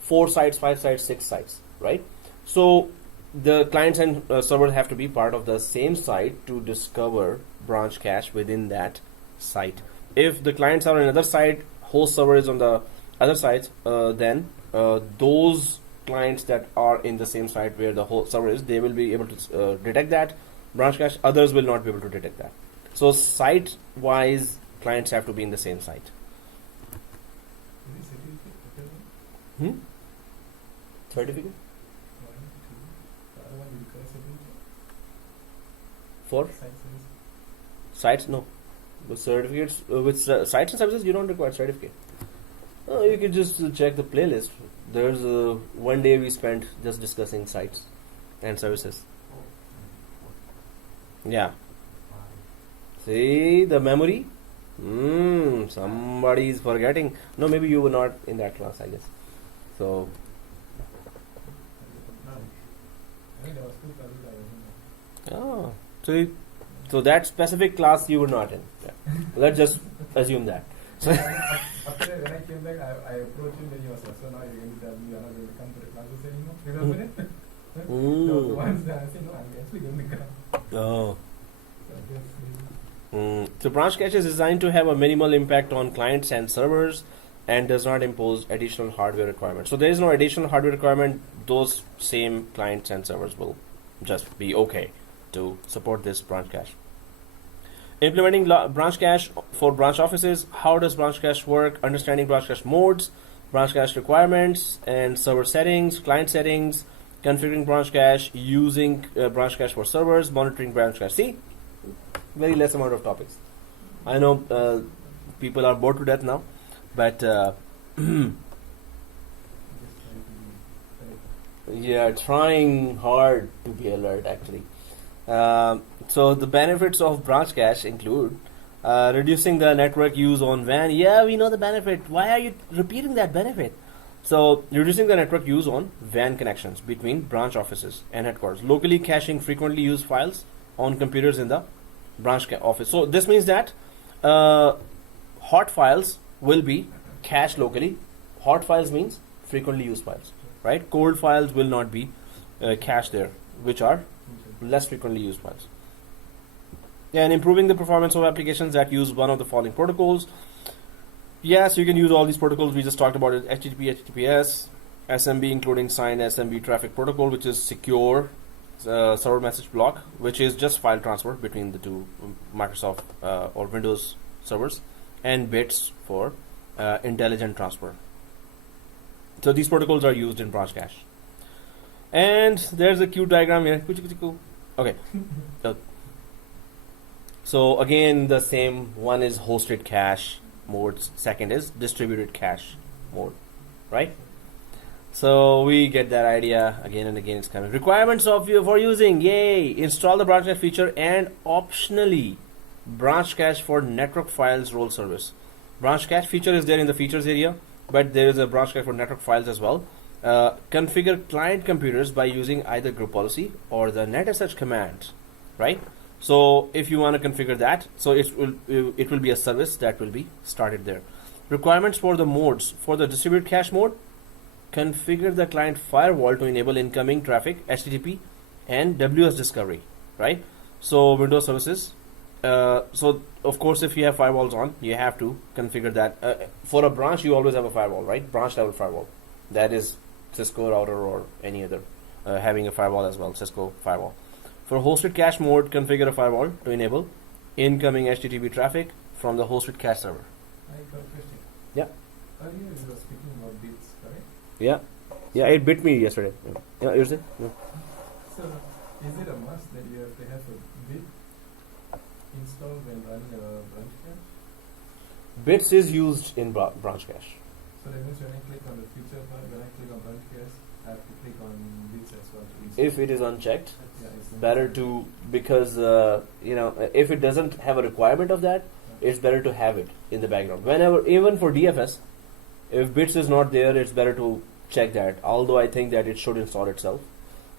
4 sites, 5 sites, 6 sites, right? So the clients and servers have to be part of the same site to discover BranchCache within that site. If the clients are on another site, host server is on the other site, then those clients that are in the same site where the host server is, they will be able to detect that BranchCache. Others will not be able to detect that. So site-wise, clients have to be in the same site. Certificate? For sites, no. With certificates, with sites and services, you don't require certificate. You can just check the playlist. There's one day we spent just discussing sites and services. Yeah. See the memory? Somebody is forgetting. No, maybe you were not in that class, I guess. So. Oh, so that specific class you were not in. Yeah. Let's just assume that. So After when I came back, I approached him and he was like, so now you're going to tell me you're not going to come to the classes anymore? Remember it? There was once that I said, no, I'm actually going to come. Oh. So I guess So BranchCache is designed to have a minimal impact on clients and servers and does not impose additional hardware requirements. So there is no additional hardware requirement. Those same clients and servers will just be okay to support this BranchCache. Implementing BranchCache for branch offices. How does BranchCache work? Understanding BranchCache modes, BranchCache requirements and server settings, client settings, configuring BranchCache, using BranchCache for servers, monitoring BranchCache. See, very less amount of topics. I know people are bored to death now, but yeah, trying hard to be alert actually. So the benefits of BranchCache include reducing the network use on WAN. Yeah, we know the benefit. Why are you repeating that benefit? So reducing the network use on WAN connections between branch offices and headquarters. Locally caching frequently used files on computers in the branch office. So this means that hot files will be cached locally. Hot files means frequently used files, right? Cold files will not be cached there, which are less frequently used files. And improving the performance of applications that use one of the following protocols. Yes, you can use all these protocols we just talked about. It HTTP, HTTPS, SMB, including signed SMB traffic protocol, which is secure server message block, which is just file transfer between the two Microsoft or Windows servers. and bits for intelligent transfer. So these protocols are used in BranchCache. And there's a cute diagram here. Okay. So again, the same one is hosted cache mode, second is distributed cache mode, right? So we get that idea again and again. It's coming. Requirements of you for using, yay! Install the BranchCache feature and optionally BranchCache for network files role service. BranchCache feature is there in the features area, but there is a BranchCache for network files as well. Configure client computers by using either group policy or the netsh command, right? So if you want to configure that, so it will be a service that will be started there. Requirements for the modes. For the distributed cache mode, configure the client firewall to enable incoming traffic, HTTP and WS discovery, right? So Windows services. So of course, if you have firewalls on, you have to configure that. For a branch, you always have a firewall, right? Branch level firewall. That is Cisco router or any other having a firewall as well, Cisco firewall. For hosted cache mode, configure a firewall to enable incoming HTTP traffic from the hosted cache server. I got a question. Yeah. Earlier you were speaking about bits, correct? Yeah. Yeah, it bit me yesterday. Yeah, you see? Yeah. So, is it a must that you have to have a bit installed when running a BranchCache? Bits is used in BranchCache. So that means when I click on the feature part, when I click on BranchCache, I have to click on bits as well to install. If it is unchecked, Yeah, it's better to, because if it doesn't have a requirement of that, it's better to have it in the background. Whenever, even for DFS, if bits is not there, it's better to check that. Although I think that it should install itself,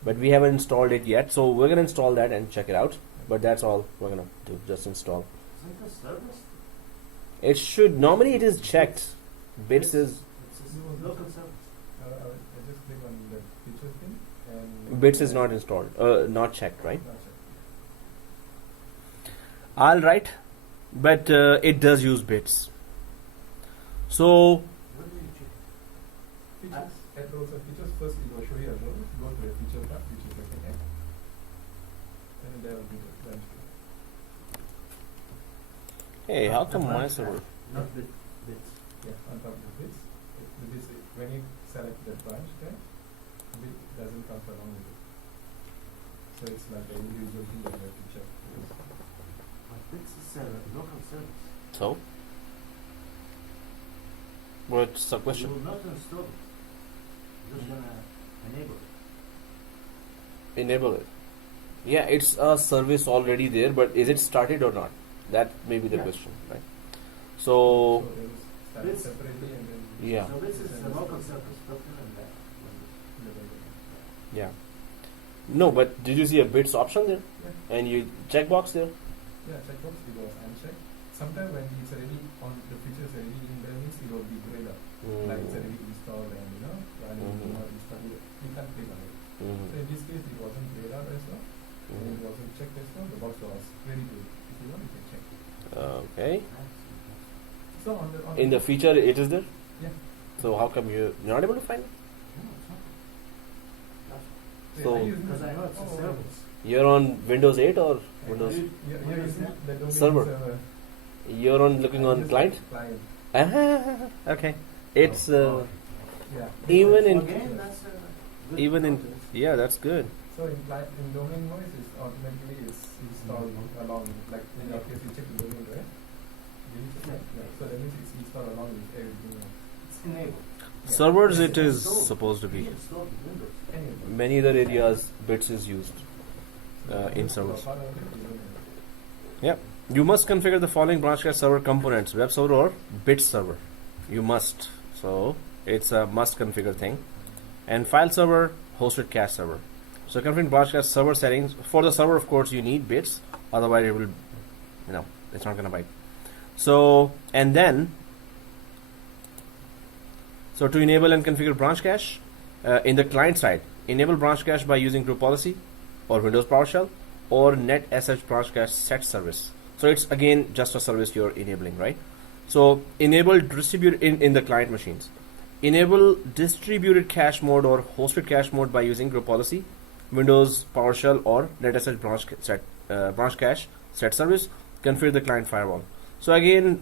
but we haven't installed it yet, so we're gonna install that and check it out. But that's all we're gonna do, just install. Isn't it a service? It should, normally it is checked. Bits is, It's a local service. I just click on the feature thing and bits is not installed, not checked, right? Not checked. All right, but it does use bits. So What do you check? Features, add roles and features. First, it will show you a role. Go to the feature tab, which is like an add. And then there will be the branch. hey, how come my server? Not bits. Yeah, on top of this. The bits, when you select the branch tab, the bit doesn't come along with it. So it's like an individual thing that you have to check. But bits is a local service. So, what's the You question? will not install it. You're just gonna enable it. Enable it. Yeah, it's a service already there, but is it started or not? That may be the Yeah. question, right? So So, they will start it Bits- separately and then. yeah. So this is a local service, local and that. Yeah. No, but did you see a bits option there? Yeah. And you checkbox there? Yeah, checkbox it was unchecked. Sometimes when it's already on the features already in there means it will be grayed up. Like it's already installed and running, not installed. You can't click on it. So in this case it wasn't grayed up as well. And it wasn't checked as well. The box was ready to, if you want you can check. Okay. So on the In the feature, it is there? Yeah. So how come you're not able to find it? No, it's not. So- Because I know it's a service. You're on Windows 8 or Windows? You're using the domain Server. You're on looking on Just client? Client. Okay. It's Yeah. even in Again, that's a good even in process. yeah, that's good. So in domain noise, it's automatically it's installed along, like in your case you check the domain, right? Did you check that? Yeah. So that means it's installed along with everything else. It's enabled. Yeah. Servers, it is Installed. supposed to be. Installed in Windows. Anyway. Many other areas, bits is used. In So servers. part of it, you don't know. Yep. You must configure the following BranchCache server components: web server or bit server. You must. So it's a must configure thing. And file server, hosted cache server. So configure BranchCache server settings. For the server, of course, you need bits. Otherwise, it will, it's not gonna bite. So and then, so to enable and configure BranchCache in the client side, enable BranchCache by using group policy or Windows PowerShell or NetSH BranchCache set service. So it's again just a service you're enabling, right? So enable distribute in the client machines. Enable distributed cache mode or hosted cache mode by using group policy, Windows PowerShell or NetSH BranchCache set service. Configure the client firewall. So again,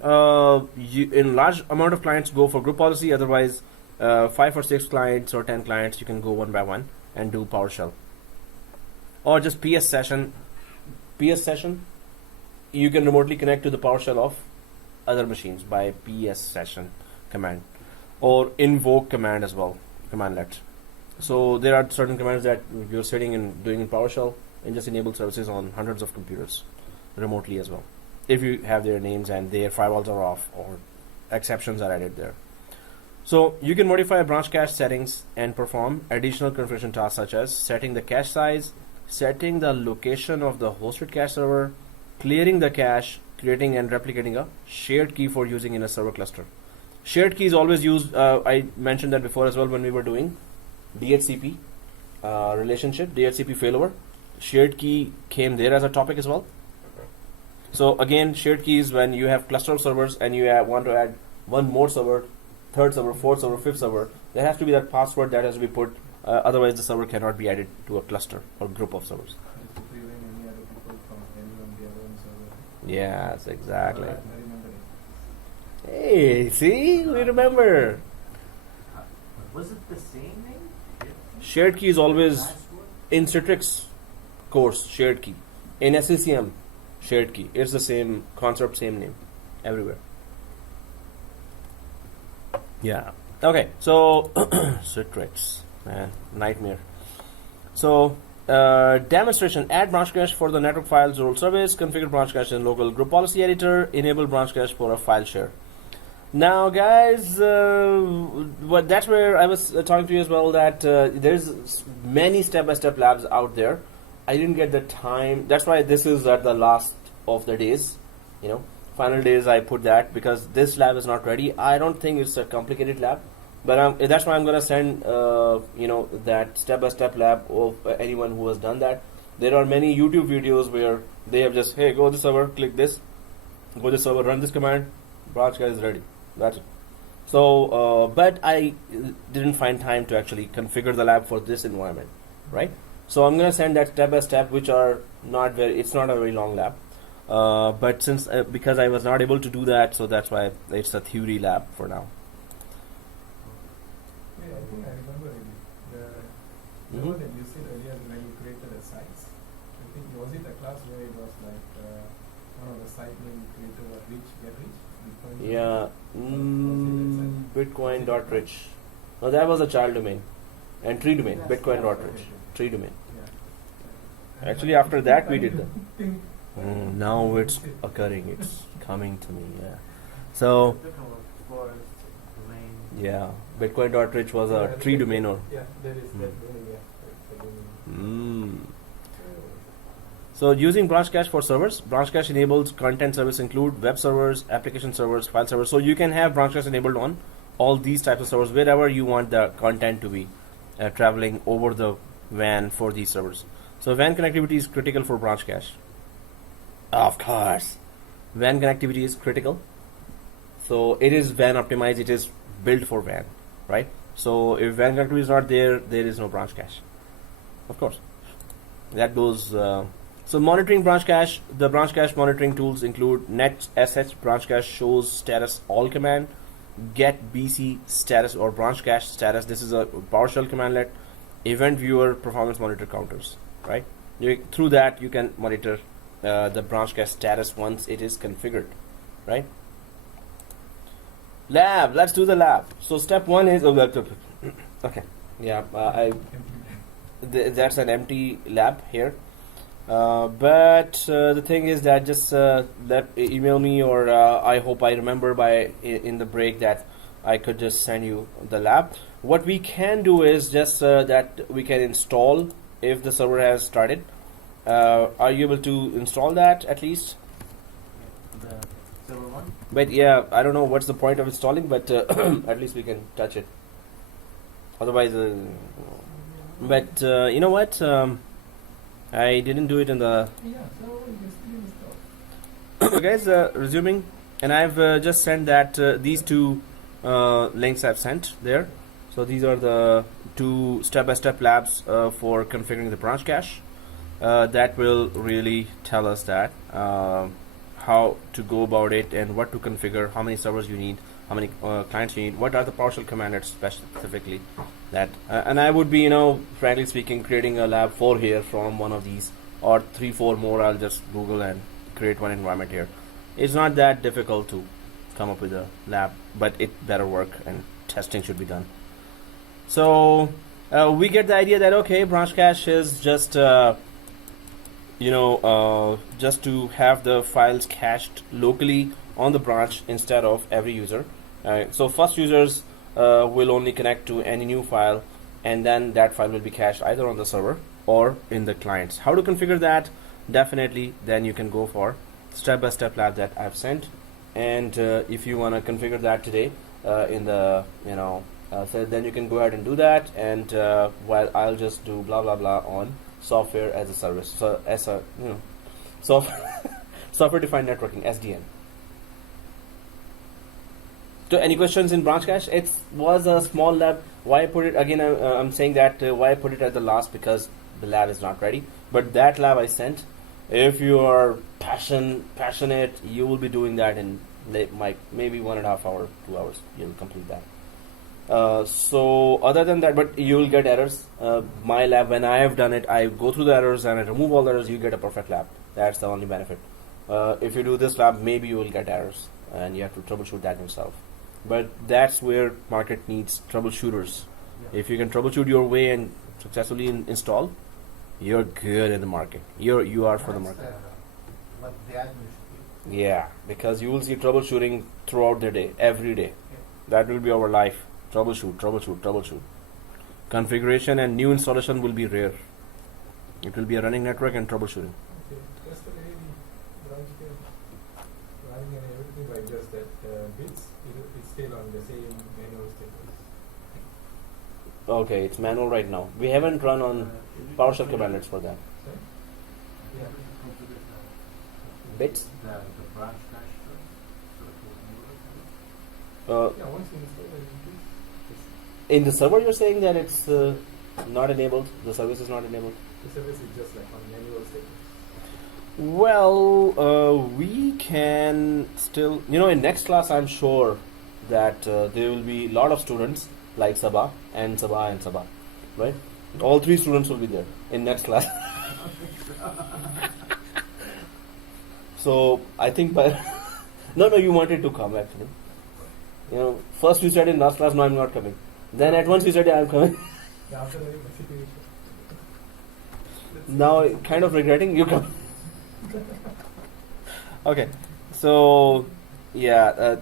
in large amount of clients go for group policy. Otherwise, 5 or 6 clients or 10 clients, you can go one by one and do PowerShell. Or just PS session. PS session, you can remotely connect to the PowerShell of other machines by PS session command, or invoke command as well, commandlet. So there are certain commands that you're sitting and doing in PowerShell and just enable services on hundreds of computers remotely as well, if you have their names and their firewalls are off or exceptions are added there. So you can modify branch cache settings and perform additional configuration tasks such as setting the cache size, setting the location of the hosted cache server, clearing the cache, creating and replicating a shared key for using in a server cluster. Shared key is always used, I mentioned that before as well when we were doing DHCP relationship, DHCP failover. Shared key came there as a topic as well. So again, shared key is when you have cluster of servers and you want to add one more server, third server, fourth server, fifth server. There has to be that password that has to be put, otherwise the server cannot be added to a cluster or group of servers. To prevent any other people from anyone their own server. Yes, exactly. I remember it. Hey, see, we remember. Was it the same name? Shared key is always Last one? in Citrix course, shared key. In SCCM, shared key. It's the same concept, same name everywhere. Yeah. Okay, so Citrix, man, nightmare. So demonstration: add branch cache for the network files role service, configure branch cache in local group policy editor, enable branch cache for a file share. Now, guys, that's where I was talking to you as well, that there's many step-by-step labs out there. I didn't get the time. That's why this is at the last of the days, final days I put that, because this lab is not ready. I don't think it's a complicated lab, but that's why I'm going to send, that step-by-step lab of anyone who has done that. There are many YouTube videos where they have just, hey, go to the server, click this, go to the server, run this command, branch cache is ready. That's it. So, but I didn't find time to actually configure the lab for this environment, right? So I'm going to send that step by step, which are not it's not a very long lab. But since, because I was not able to do that, so that's why it's a theory lab for now. Yeah, I think I remember the one that you said earlier when you created a site. I think, was it a class where it was like one of the site name you created was rich, get rich? Bitcoin. Yeah, Bitcoin.rich. No, that was a child domain and tree domain. Yes, Bitcoin.rich, tree domain. Yeah. Actually, after that we did that. Think- Now it's occurring. It's coming to me. Yeah. So Forest, domain. yeah, Bitcoin.rich was a tree domain or. Yeah, there is that domain, yeah. That's the domain. So using branch cache for servers, branch cache enables content service include web servers, application servers, file servers. So you can have branch cache enabled on all these types of servers wherever you want the content to be traveling over the WAN for these servers. So WAN connectivity is critical for branch cache. Of course, WAN connectivity is critical. So it is WAN optimized. It is built for WAN, right? So if WAN connectivity is not there, there is no branch cache. Of course, that goes. So monitoring branch cache, the branch cache monitoring tools include netsh branch cache shows status all command, get bc status or branch cache status. This is a PowerShell commandlet, event viewer performance monitor counters, right? Through that you can monitor the branch cache status once it is configured, right? Lab, let's do the lab. So step one is okay, yeah, that's an empty lab here. But the thing is that just email me, or I hope I remember in the break that I could just send you the lab. What we can do is just that we can install if the server has started. Are you able to install that at least? The server one? But yeah, I don't know what's the point of installing, but at least we can touch it. Otherwise, but you know what? I didn't do it in the. Yeah, so you can still install. So guys, resuming, and I've just sent that these two links I've sent there. So these are the two step-by-step labs for configuring the branch cache. That will really tell us that how to go about it and what to configure, how many servers you need, how many clients you need, what are the PowerShell commanders specifically that, and I would be, you know, frankly speaking, creating a lab 4 here from one of these, or 3-4 more. I'll just Google and create one environment here. It's not that difficult to come up with a lab, but it better work and testing should be done. So we get the idea that okay, BranchCache is just just to have the files cached locally on the branch instead of every user. So first users will only connect to any new file, and then that file will be cached either on the server or in the clients. How to configure that? Definitely then you can go for step-by-step lab that I've sent, and if you want to configure that today in the so then you can go ahead and do that, and while I'll just do blah blah blah on software as a service, so as a software defined networking, SDN. So any questions in BranchCache? It was a small lab. Why I put it again? I'm saying that why I put it at the last, because the lab is not ready. But that lab I sent. If you are passionate, you will be doing that in maybe 1.5 hours, 2 hours. You'll complete that. So other than that, but you will get errors. My lab, when I have done it, I go through the errors and I remove all the errors. You get a perfect lab. That's the only benefit. If you do this lab, maybe you will get errors and you have to troubleshoot that yourself. But that's where market needs troubleshooters. Yeah. If you can troubleshoot your way and successfully install, you're good in the market. You are for the market. What the admin should do. Yeah, because you will see troubleshooting throughout the day, every day. That will be our life. Troubleshoot. Configuration and new installation will be rare. It will be a running network and troubleshooting. Okay, yesterday BranchCache running and everything like just that bits, it's still on the same manual status. Okay, it's manual right now. We haven't run on PowerShell commanders for that. Sorry? Yeah. Bits? The BranchCache first, so it will enable it. Yeah, once you install it, In the server, you're saying that it's not enabled. The service is not enabled. the service is just like on manual status. Well, we can still, in next class, I'm sure that there will be a lot of students like Sabah, right? All 3 students will be there in next class. So I think no, you wanted to come actually. First you said in last class, no, I'm not coming. Then at once you said, yeah, I'm coming. Yeah, after the situation. Now kind of regretting you come. Okay, so yeah,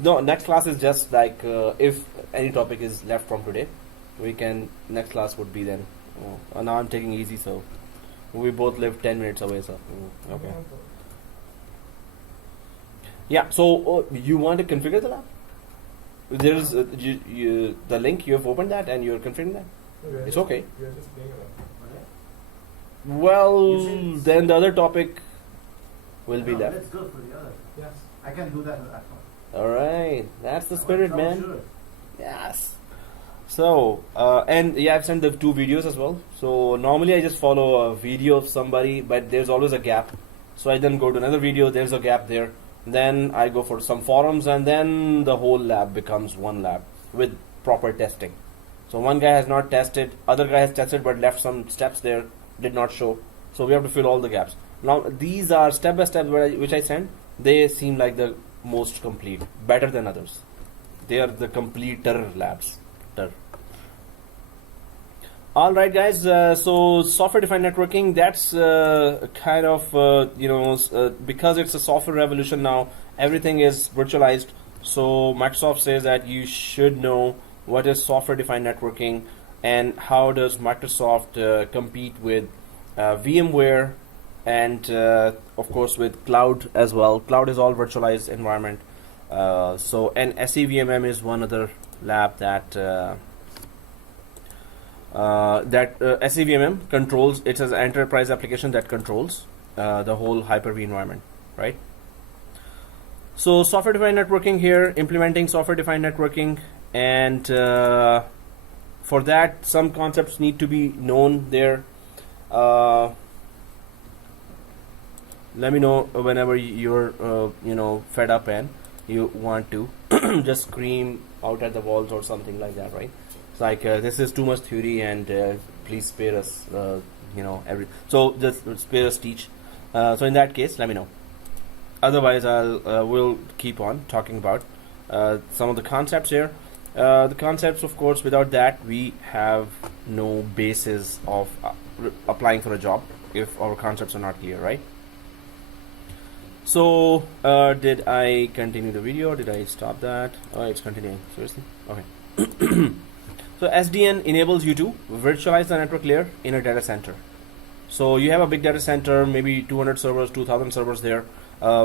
no, next class is just like if any topic is left from today, we can, next class would be then. Now I'm taking easy, so we both live 10 minutes away, so okay. Yeah, so you want to configure the lab? There is the link, you have opened that and you're configuring that? It's okay. We are just playing around. Well, then the other topic will be left. Let's go for the other. Yes. I can do that at home. Alright, that's the spirit, man. Sure. Yes. So, and yeah, I've sent the 2 videos as well. So normally I just follow a video of somebody, but there's always a gap. So I then go to another video, there's a gap there. Then I go for some forums, and then the whole lab becomes one lab with proper testing. So one guy has not tested, other guy has tested but left some steps there, did not show. So we have to fill all the gaps. Now these are step by step which I sent. They seem like the most complete, better than others. They are the completer labs. All right, guys. So software-defined networking. That's kind of because it's a software revolution now. Everything is virtualized. So Microsoft says that you should know what is software-defined networking and how does Microsoft compete with VMware and of course with cloud as well. Cloud is all virtualized environment. So and SEVMM is one other lab that SEVMM controls. It's an enterprise application that controls the whole Hyper-V environment, right? So software-defined networking here, implementing software-defined networking, and for that some concepts need to be known there. let me know whenever you're fed up and you want to just scream out at the walls or something like that, right? It's like this is too much theory, and please spare us so just spare us teach. So in that case, let me know. Otherwise, we'll keep on talking about some of the concepts here. The concepts, of course, without that we have no basis of applying for a job if our concepts are not clear, right? So did I continue the video? Did I stop that? Oh, it's continuing. Seriously? Okay. So SDN enables you to virtualize the network layer in a data center. So you have a big data center, maybe 200 servers, 2000 servers there,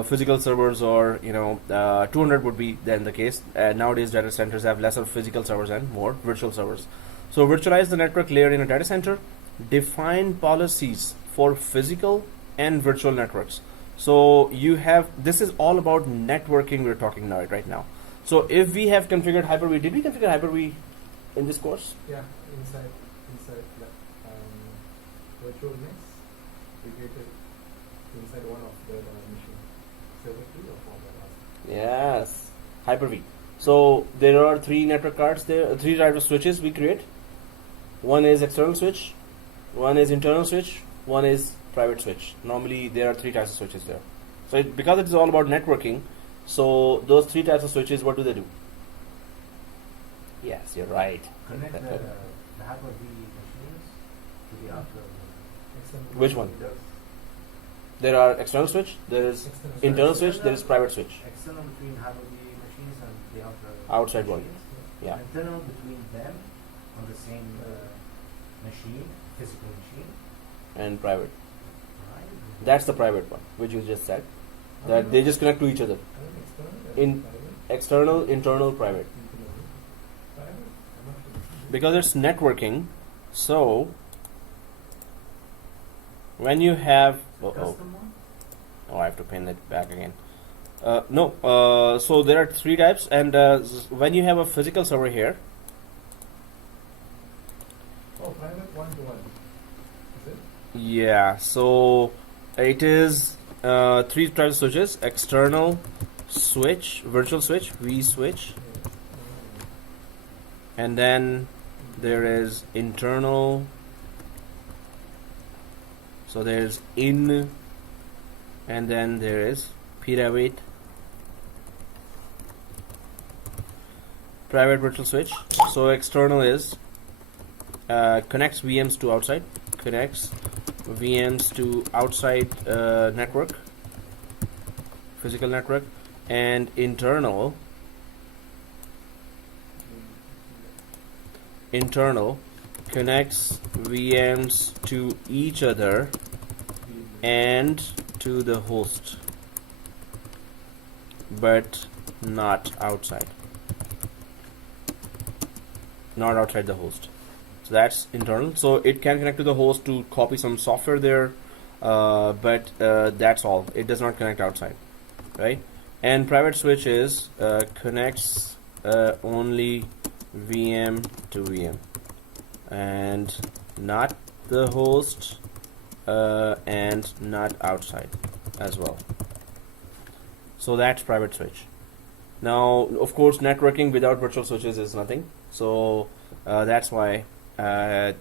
physical servers, or 200 would be then the case. Nowadays data centers have lesser physical servers and more virtual servers. So virtualize the network layer in a data center, define policies for physical and virtual networks. So you have, this is all about networking we're talking now right now. So if we have configured Hyper-V, did we configure Hyper-V in this course? Yeah, inside virtual NICs, we created inside one of the machine, server 3 or 4. Yes, Hyper-V. So there are 3 network cards there, 3 types of switches we create. One is external switch, one is internal switch, one is private switch. Normally there are 3 types of switches there. So because it is all about networking, so those 3 types of switches, what do they do? Yes, you're right. Connect the Hyper-V machines to the outer. Which one? There are external switch, there is internal switch, there is private switch. External between Hyper-V machines and the outside one. machines. Yeah. Internal between them on the same machine, physical machine. And private. Right. That's the private one, which you just said. That they just connect to each other. In external, internal, private. Because it's networking, so when you have I have to pin it back again. So there are 3 types, and when you have a physical server here. Oh, private 1-to-1. Is it? Yeah, so it is 3 types of switches: external switch, virtual switch, vSwitch, and then there is internal. So there's in, and then there is private virtual switch. So external is connects VMs to outside, connects VMs to outside network, physical network, and internal connects VMs to each other and to the host, but not outside the host. So that's internal. So it can connect to the host to copy some software there, but that's all. It does not connect outside, right? And private switch is connects only VM to VM and not the host and not outside as well. So that's private switch. Now, of course, networking without virtual switches is nothing. So that's why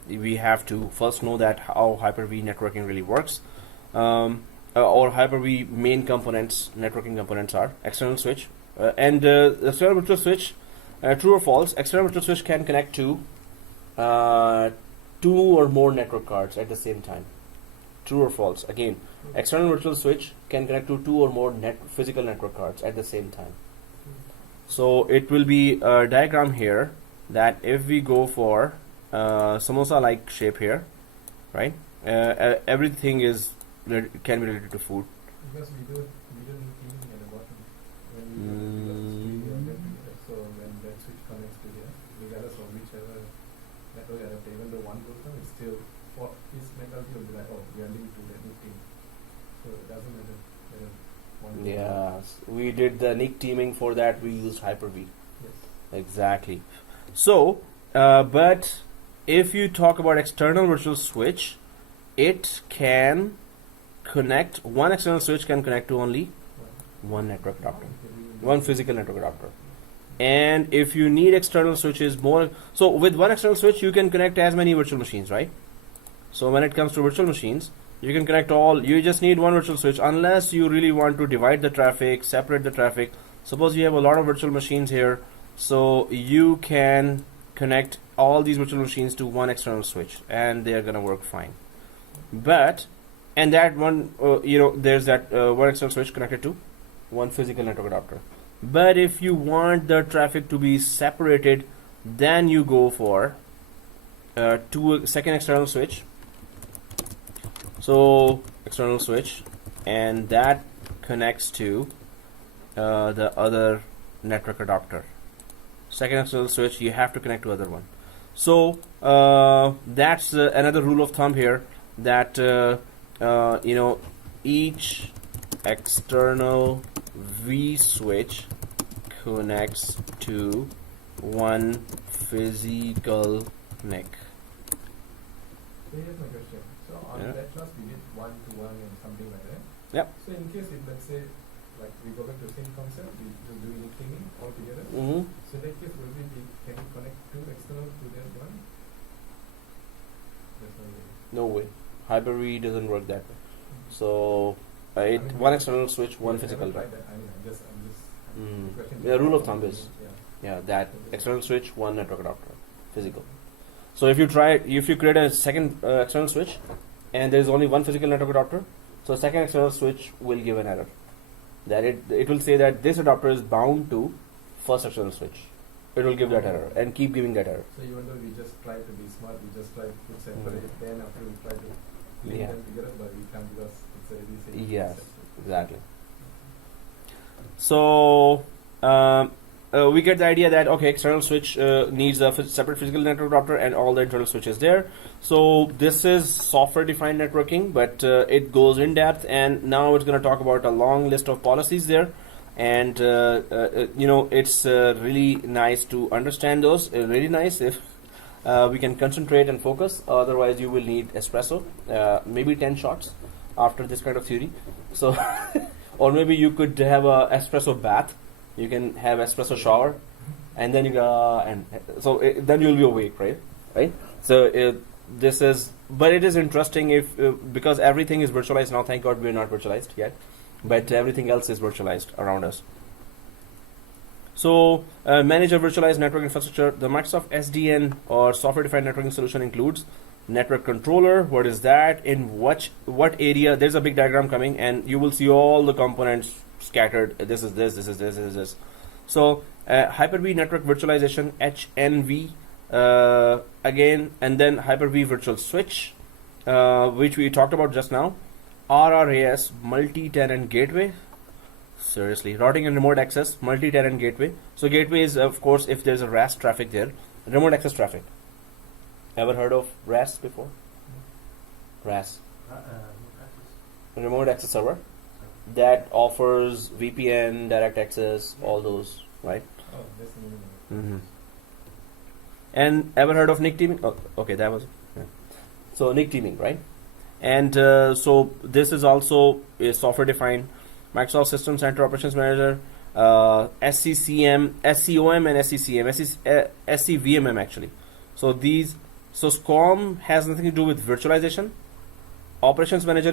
we have to first know that how Hyper-V networking really works. Or Hyper-V main components, networking components are external switch and external virtual switch. True or false? External virtual switch can connect to 2 or more network cards at the same time. True or false? Again, external virtual switch can connect to 2 or more physical network cards at the same time. So it will be a diagram here that if we go for samosa like shape here, right? Everything is can be related to food. Because we do teaming at the bottom. When so when that switch connects to here, regardless of whichever network adapter, even though one goes down, it's still for this mentality will be like, oh, we are linked to the new team. So it doesn't matter whether one. Yes, we did the NIC teaming. For that we used Hyper-V. Yes. Exactly. So, but if you talk about external virtual switch, it can connect, one external switch can connect to only one network adapter, one physical network adapter. And if you need external switches more, so with one external switch you can connect as many virtual machines, right? So when it comes to virtual machines, you can connect all, you just need one virtual switch unless you really want to divide the traffic, separate the traffic. Suppose you have a lot of virtual machines here, so you can connect all these virtual machines to one external switch and they are going to work fine. But, and that one, there's that one external switch connected to one physical network adapter. But if you want the traffic to be separated, then you go for second external switch. So external switch, and that connects to the other network adapter. Second external switch, you have to connect to other one. So that's another rule of thumb here, that each external V switch connects to one physical NIC. So here's my question. So on Netplus we did 1-to-1 and something like that. Yep. So in case if let's say like we go back to the same concept, we just do anything all together. Mm-hmm. So in that case will we can we connect two external to that one? That's no way. No way. Hyper-V doesn't work that way. So one external switch, one physical. Right. I'm just The rule of thumb is that external switch, one network adapter, physical. So if you create a second external switch and there is only one physical network adapter, so second external switch will give an error. That it will say that this adapter is bound to first external switch. It will give that error and keep giving that error. So even though we just try to be smart, we just try to put separate, then after we try to link them together, but we can't because it's already saying. Yes, exactly. So we get the idea that external switch needs a separate physical network adapter and all the internal switches there. So this is software defined networking, but it goes in depth, and now it's going to talk about a long list of policies there. And it's really nice to understand those. Really nice if we can concentrate and focus. Otherwise, you will need espresso, maybe 10 shots after this kind of theory. So, or maybe you could have a espresso bath. You can have espresso shower, and then then you'll be awake, right? So but it is interesting because everything is virtualized now. Thank God we're not virtualized yet. But everything else is virtualized around us. So manage a virtualized network infrastructure. The Microsoft SDN or software-defined networking solution includes network controller. What is that? In what area? There's a big diagram coming, and you will see all the components scattered. This is this. This is this. This is this. So Hyper-V network virtualization, HNV again, and then Hyper-V virtual switch, which we talked about just now. RRAS, multi-tenant gateway. Seriously, routing and remote access, multi-tenant gateway. So gateway is, of course, if there's a RAS traffic there, remote access traffic. Ever heard of RAS before? RAS, remote access server, that offers VPN, direct access, all those, right? Oh, that's the name. And ever heard of NIC teaming? Oh, okay, that was it. Yeah. So NIC teaming, right? And so this is also a software-defined Microsoft System Center Operations Manager, SCCM, SCOM, and SCCM, SCVMM actually. So SCOM has nothing to do with virtualization. Operations Manager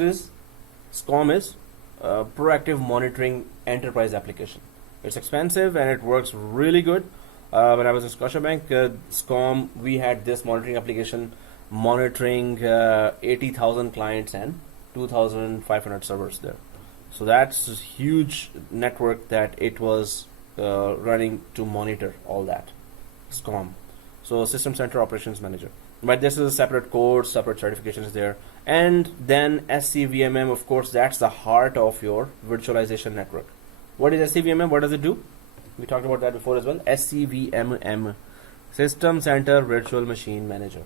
SCOM is proactive monitoring enterprise application. It's expensive and it works really good. When I was in Scotiabank, SCOM, we had this monitoring application monitoring 80,000 clients and 2,500 servers there. So that's a huge network that it was running to monitor all that. SCOM. So System Center Operations Manager. But this is a separate course, separate certifications there. And then SCVMM, of course, that's the heart of your virtualization network. What is SCVMM? What does it do? We talked about that before as well. SCVMM, System Center Virtual Machine Manager.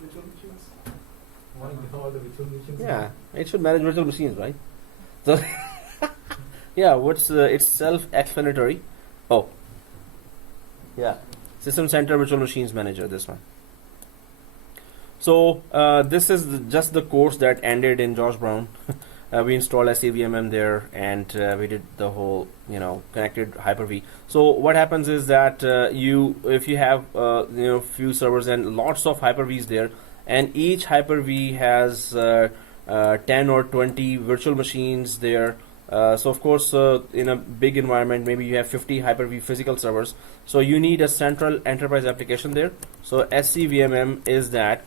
Virtual machines. All the virtual machines. Yeah, it should manage virtual machines, right? So, yeah, it's self-explanatory. Oh, yeah, System Center Virtual Machines Manager. This one. So this is just the course that ended in George Brown. We installed SCVMM there, and we did the whole, connected Hyper-V. So what happens is that if you have few servers and lots of Hyper-Vs there, and each Hyper-V has 10 or 20 virtual machines there. So of course, in a big environment, maybe you have 50 Hyper-V physical servers. So you need a central enterprise application there. So SCVMM is that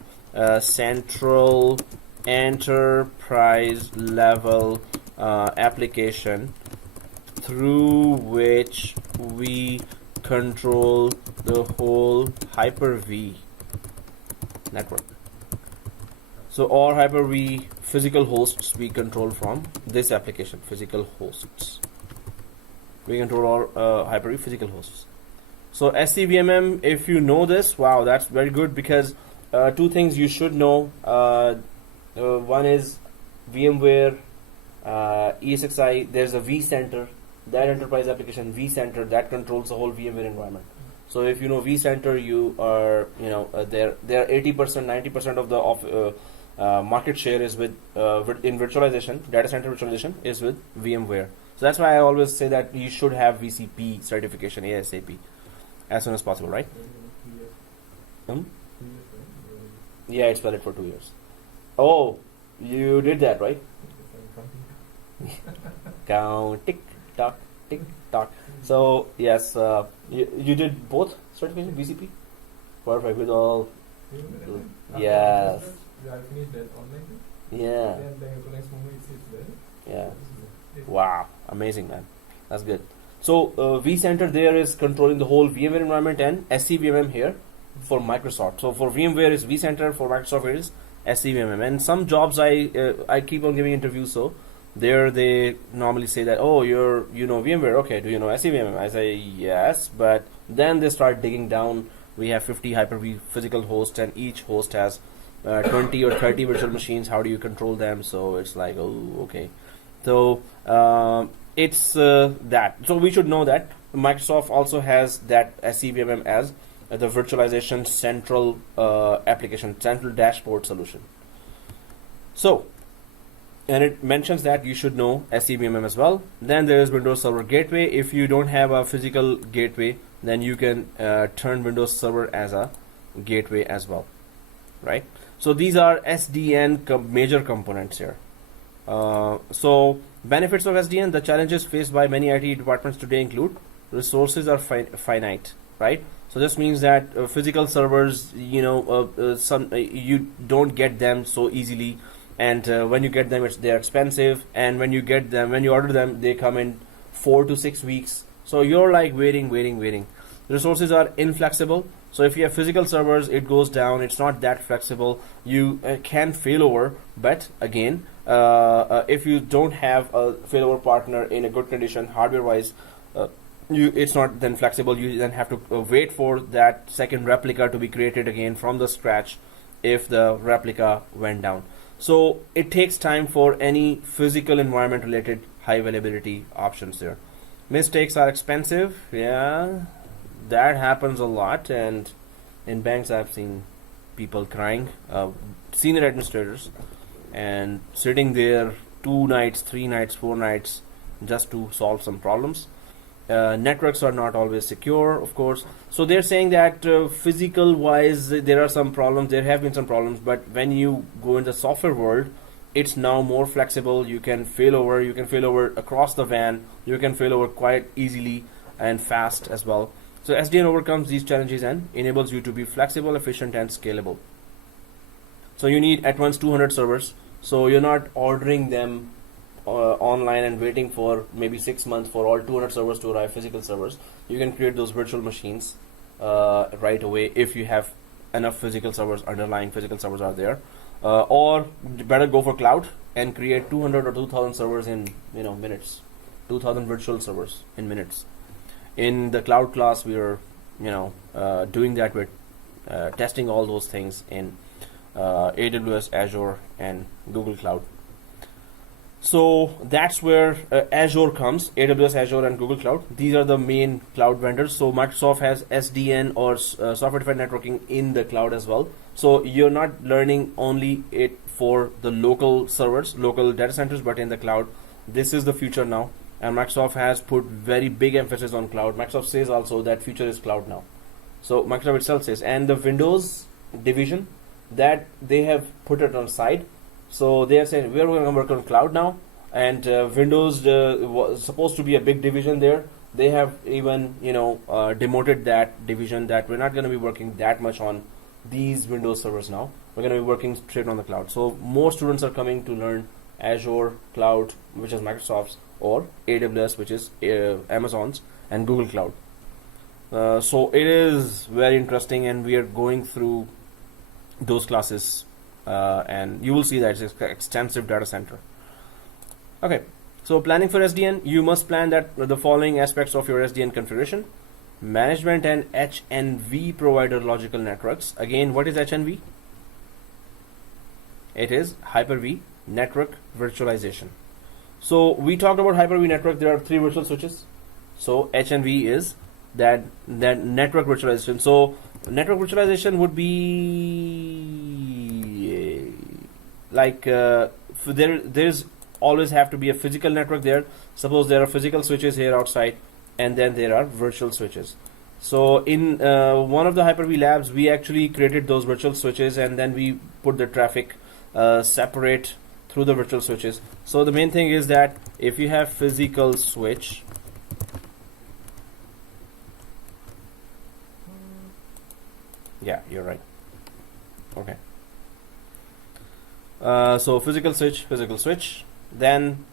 central enterprise level application through which we control the whole Hyper-V network. So all Hyper-V physical hosts we control from this application, physical hosts. We control all Hyper-V physical hosts. So SCVMM, if you know this, wow, that's very good, because two things you should know. One is VMware, ESXi, there's a vCenter, that enterprise application vCenter that controls the whole VMware environment. So if you know vCenter, you are, they're 80%, 90% of the market share is with in virtualization, data center virtualization is with VMware. So that's why I always say that you should have VCP certification ASAP as soon as possible, right? Yeah, it's valid for 2 years. Oh, you did that, right? Count, tick tock, tick tock. So yes, you did both certification VCP. Perfect with all. Yes. I finished that online. Yeah. And then the next moment it's there. Yeah. Wow, amazing, man. That's good. So vCenter there is controlling the whole VMware environment, and SCVMM here for Microsoft. So for VMware is vCenter, for Microsoft it is SCVMM. And some jobs I keep on giving interviews, so there they normally say that, oh, you know VMware, okay, do you know SCVMM? I say yes, but then they start digging down. We have 50 Hyper-V physical hosts, and each host has 20 or 30 virtual machines. How do you control them? So it's like, oh, okay. So it's that. So we should know that Microsoft also has that SCVMM as the virtualization central application, central dashboard solution. So, and it mentions that you should know SCVMM as well. Then there is Windows Server Gateway. If you don't have a physical gateway, then you can turn Windows Server as a gateway as well, right? So these are SDN major components here. So benefits of SDN: the challenges faced by many IT departments today include resources are finite, right? So this means that physical servers, you don't get them so easily, and when you get them, they're expensive, and when you order them, they come in 4 to 6 weeks. So you're like waiting. Resources are inflexible. So if you have physical servers, it goes down. It's not that flexible. You can fail over, but again, if you don't have a failover partner in a good condition, hardware-wise, it's not then flexible. You then have to wait for that second replica to be created again from the scratch if the replica went down. So it takes time for any physical environment related high availability options there. Mistakes are expensive. Yeah, that happens a lot, and in banks I've seen people crying, senior administrators, and sitting there 2 nights, 3 nights, 4 nights just to solve some problems. Networks are not always secure, of course. So they're saying that physical wise there are some problems, there have been some problems, but when you go in the software world, it's now more flexible. You can fail over across the WAN, you can fail over quite easily and fast as well. So SDN overcomes these challenges and enables you to be flexible, efficient, and scalable. So you need at once 200 servers, so you're not ordering them online and waiting for maybe 6 months for all 200 servers to arrive, physical servers. You can create those virtual machines right away if you have enough physical servers, underlying physical servers are there. Or better go for cloud and create 200 or 2000 servers in minutes, 2000 virtual servers in minutes. In the cloud class, we are doing that with testing all those things in AWS, Azure, and Google Cloud. So that's where Azure comes, AWS, Azure, and Google Cloud. These are the main cloud vendors. So Microsoft has SDN or software defined networking in the cloud as well. So you're not learning only it for the local servers, local data centers, but in the cloud. This is the future now, and Microsoft has put very big emphasis on cloud. Microsoft says also that future is cloud now. So Microsoft itself says, and the Windows division, that they have put it on side. So they are saying we are going to work on cloud now, and Windows was supposed to be a big division there. They have even demoted that division, that we're not going to be working that much on these Windows servers now. We're going to be working straight on the cloud. So more students are coming to learn Azure Cloud, which is Microsoft's, or AWS, which is Amazon's, and Google Cloud. So it is very interesting, and we are going through those classes, and you will see that it's an extensive data center. Okay, so planning for SDN, you must plan that the following aspects of your SDN configuration: management and HNV provider logical networks. Again, what is HNV? It is Hyper-V network virtualization. So we talked about Hyper-V network. There are 3 virtual switches. So HNV is that network virtualization. So network virtualization would be like there's always have to be a physical network there. Suppose there are physical switches here outside, and then there are virtual switches. So in one of the Hyper-V labs, we actually created those virtual switches, and then we put the traffic separate through the virtual switches. So the main thing is that if you have physical switch, yeah, you're right. Okay. So physical switch, then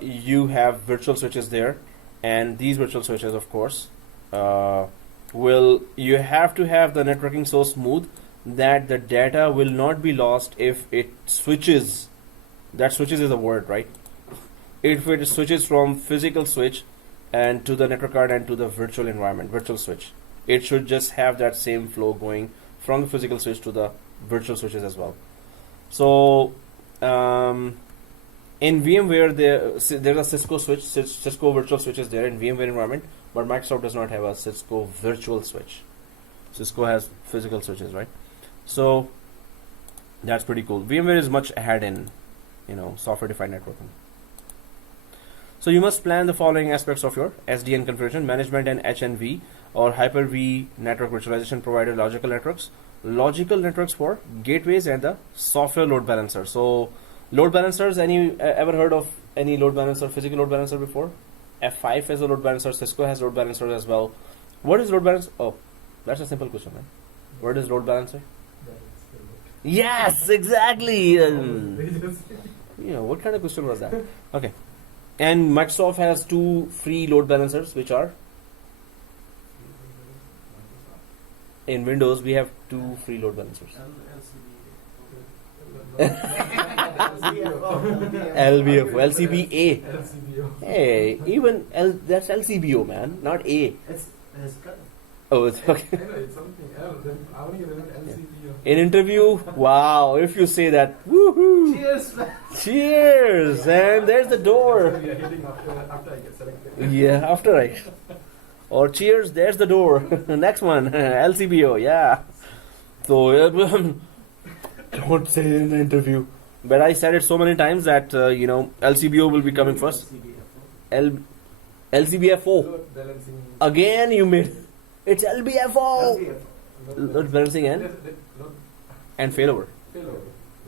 you have virtual switches there, and these virtual switches, of course, you have to have the networking so smooth that the data will not be lost if it switches. That switches is a word, right? If it switches from physical switch and to the network card and to the virtual environment, virtual switch, it should just have that same flow going from the physical switch to the virtual switches as well. So in VMware, there's a Cisco switch, Cisco virtual switches there in VMware environment, but Microsoft does not have a Cisco virtual switch. Cisco has physical switches, right? So that's pretty cool. VMware is much ahead in software-defined networking. So you must plan the following aspects of your SDN configuration: management and HNV or Hyper-V network virtualization provider logical networks. Logical networks for gateways and the software load balancer. So load balancers, ever heard of any load balancer, physical load balancer before? F5 has a load balancer, Cisco has load balancers as well. What is load balancer? Oh, that's a simple question, right? What is load balancer? Yes, exactly. What kind of question was that? Okay. And Microsoft has 2 free load balancers, which are in Windows. We have 2 free load balancers. LBFO, LCBA. Hey, even that's LCBO, man, not A. Oh, it's okay. It's something else. I only remember LCBO. In interview, wow, if you say that, woohoo! Cheers, man. Cheers! And there's the door. We are hitting after I get selected. Yeah, after I. Or cheers, there's the door. Next one, LCBO, yeah. So, don't say it in the interview. But I said it so many times that, LCBO will be coming first. LCBFO. Again, you made. It's LBFO. Load balancing and failover.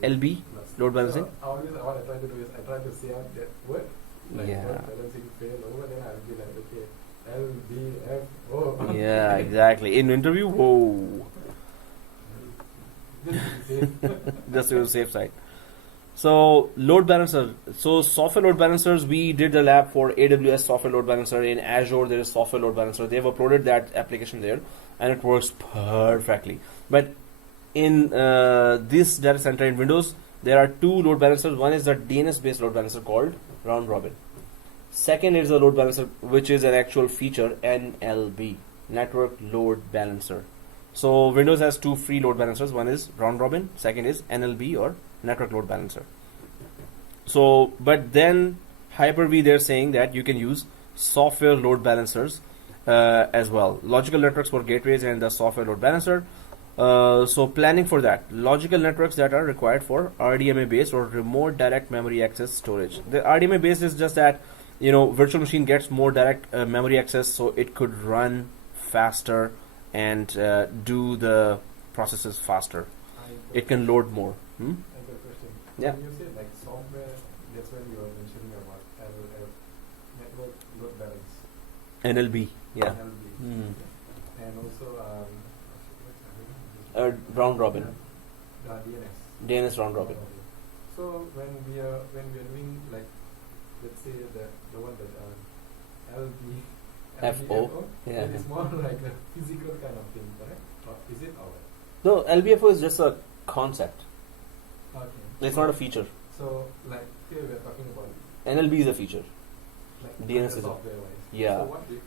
LB, load balancing. Always what I try to do is I try to say out that word. Like Yeah. load balancing failover, then I'll be like, okay, LBFO. Yeah, exactly. In interview, whoa. Just to the safe side. So load balancer. So software load balancers, we did the lab for AWS software load balancer. In Azure, there is software load balancer. They've uploaded that application there, and it works perfectly. But in this data center in Windows, there are 2 load balancers. One is the DNS-based load balancer called round robin. Second is the load balancer, which is an actual feature, NLB, network load balancer. So Windows has 2 free load balancers. One is round robin. Second is NLB or network load balancer. So, but then Hyper-V, they're saying that you can use software load balancers as well. Logical networks for gateways and the software load balancer. So planning for that, logical networks that are required for RDMA based or remote direct memory access storage. The RDMA based is just that, you know, virtual machine gets more direct memory access, so it could run faster and do the processes faster. It can load more. I have a question. Yeah. When you say like software, that's when you are mentioning about network load balance. NLB, yeah. NLB. Mm. And also Round robin, DNS. DNS round robin. So when we are doing like, let's say the one that FO, yeah. It is more like a physical kind of thing, correct? Or is it our? No, LBFO is just a concept. Okay. It's not a feature. So like here we are talking about NLB is a feature. like DNS is a- software wise. Yeah. So what if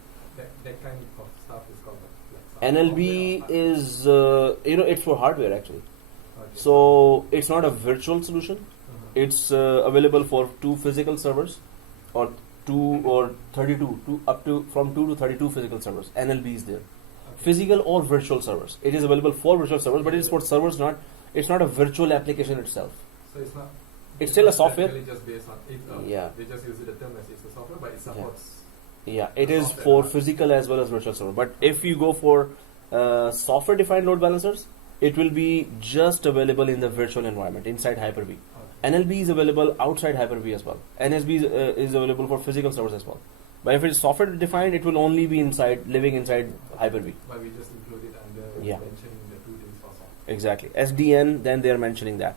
that kind of stuff is called like NLB software or is, it's for hardware actually. okay. So it's not a virtual solution. Uh-huh. It's available for 2 physical servers, or 2 or 32, from 2 to 32 physical servers. NLB is there. Okay. Physical or virtual servers. It is available for virtual servers, but it is for servers, it's not a virtual application itself. So it's not. It's still a not software. technically just based on it. Yeah. They just use the term as it's a software, but it supports. Yeah, it The is software for part. physical as well as virtual server. But if you go for software defined load balancers, it will be just available in the virtual environment inside Hyper-V. Okay. NLB is available outside Hyper-V as well. NSB is available for physical servers as well. But if it is software defined, it will only be living inside Hyper-V. But we just include it under Yeah. mentioning the 2 things for software. Exactly. SDN, then they are mentioning that.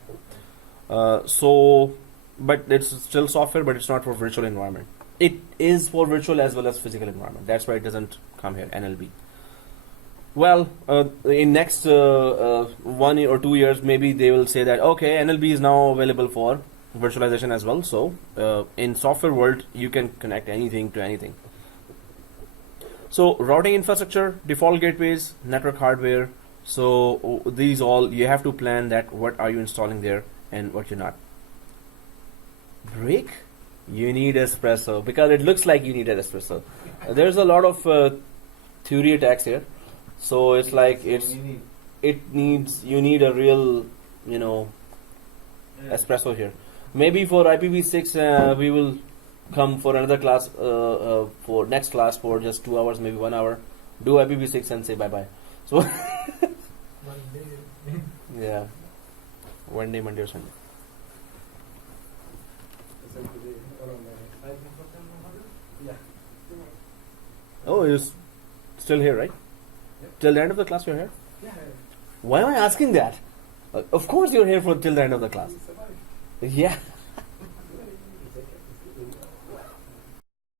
But it's still software, but it's not for virtual environment. It is for virtual as well as physical environment. That's why it doesn't come here, NLB. Well, in next 1 or 2 years, maybe they will say that, okay, NLB is now available for virtualization as well. So in software world, you can connect anything to anything. So routing infrastructure, default gateways, network hardware. So these all, you have to plan that what are you installing there and what you're not. Break? You need espresso, because it looks like you need an espresso. There's a lot of theory attacks here. So it's like you need a real, espresso here. Maybe for IPv6 we will come for another class, for next class for just 2 hours, maybe 1 hour. Do IPv6 and say bye bye. So One day. yeah, one day, Monday or Sunday. So today, around 5 o'clock. Yeah. Oh, you're still here, right? Yep. Till the end of the class you're here? Yeah. Why am I asking that? Of course you're here for till the end of the class. Survive. Yeah.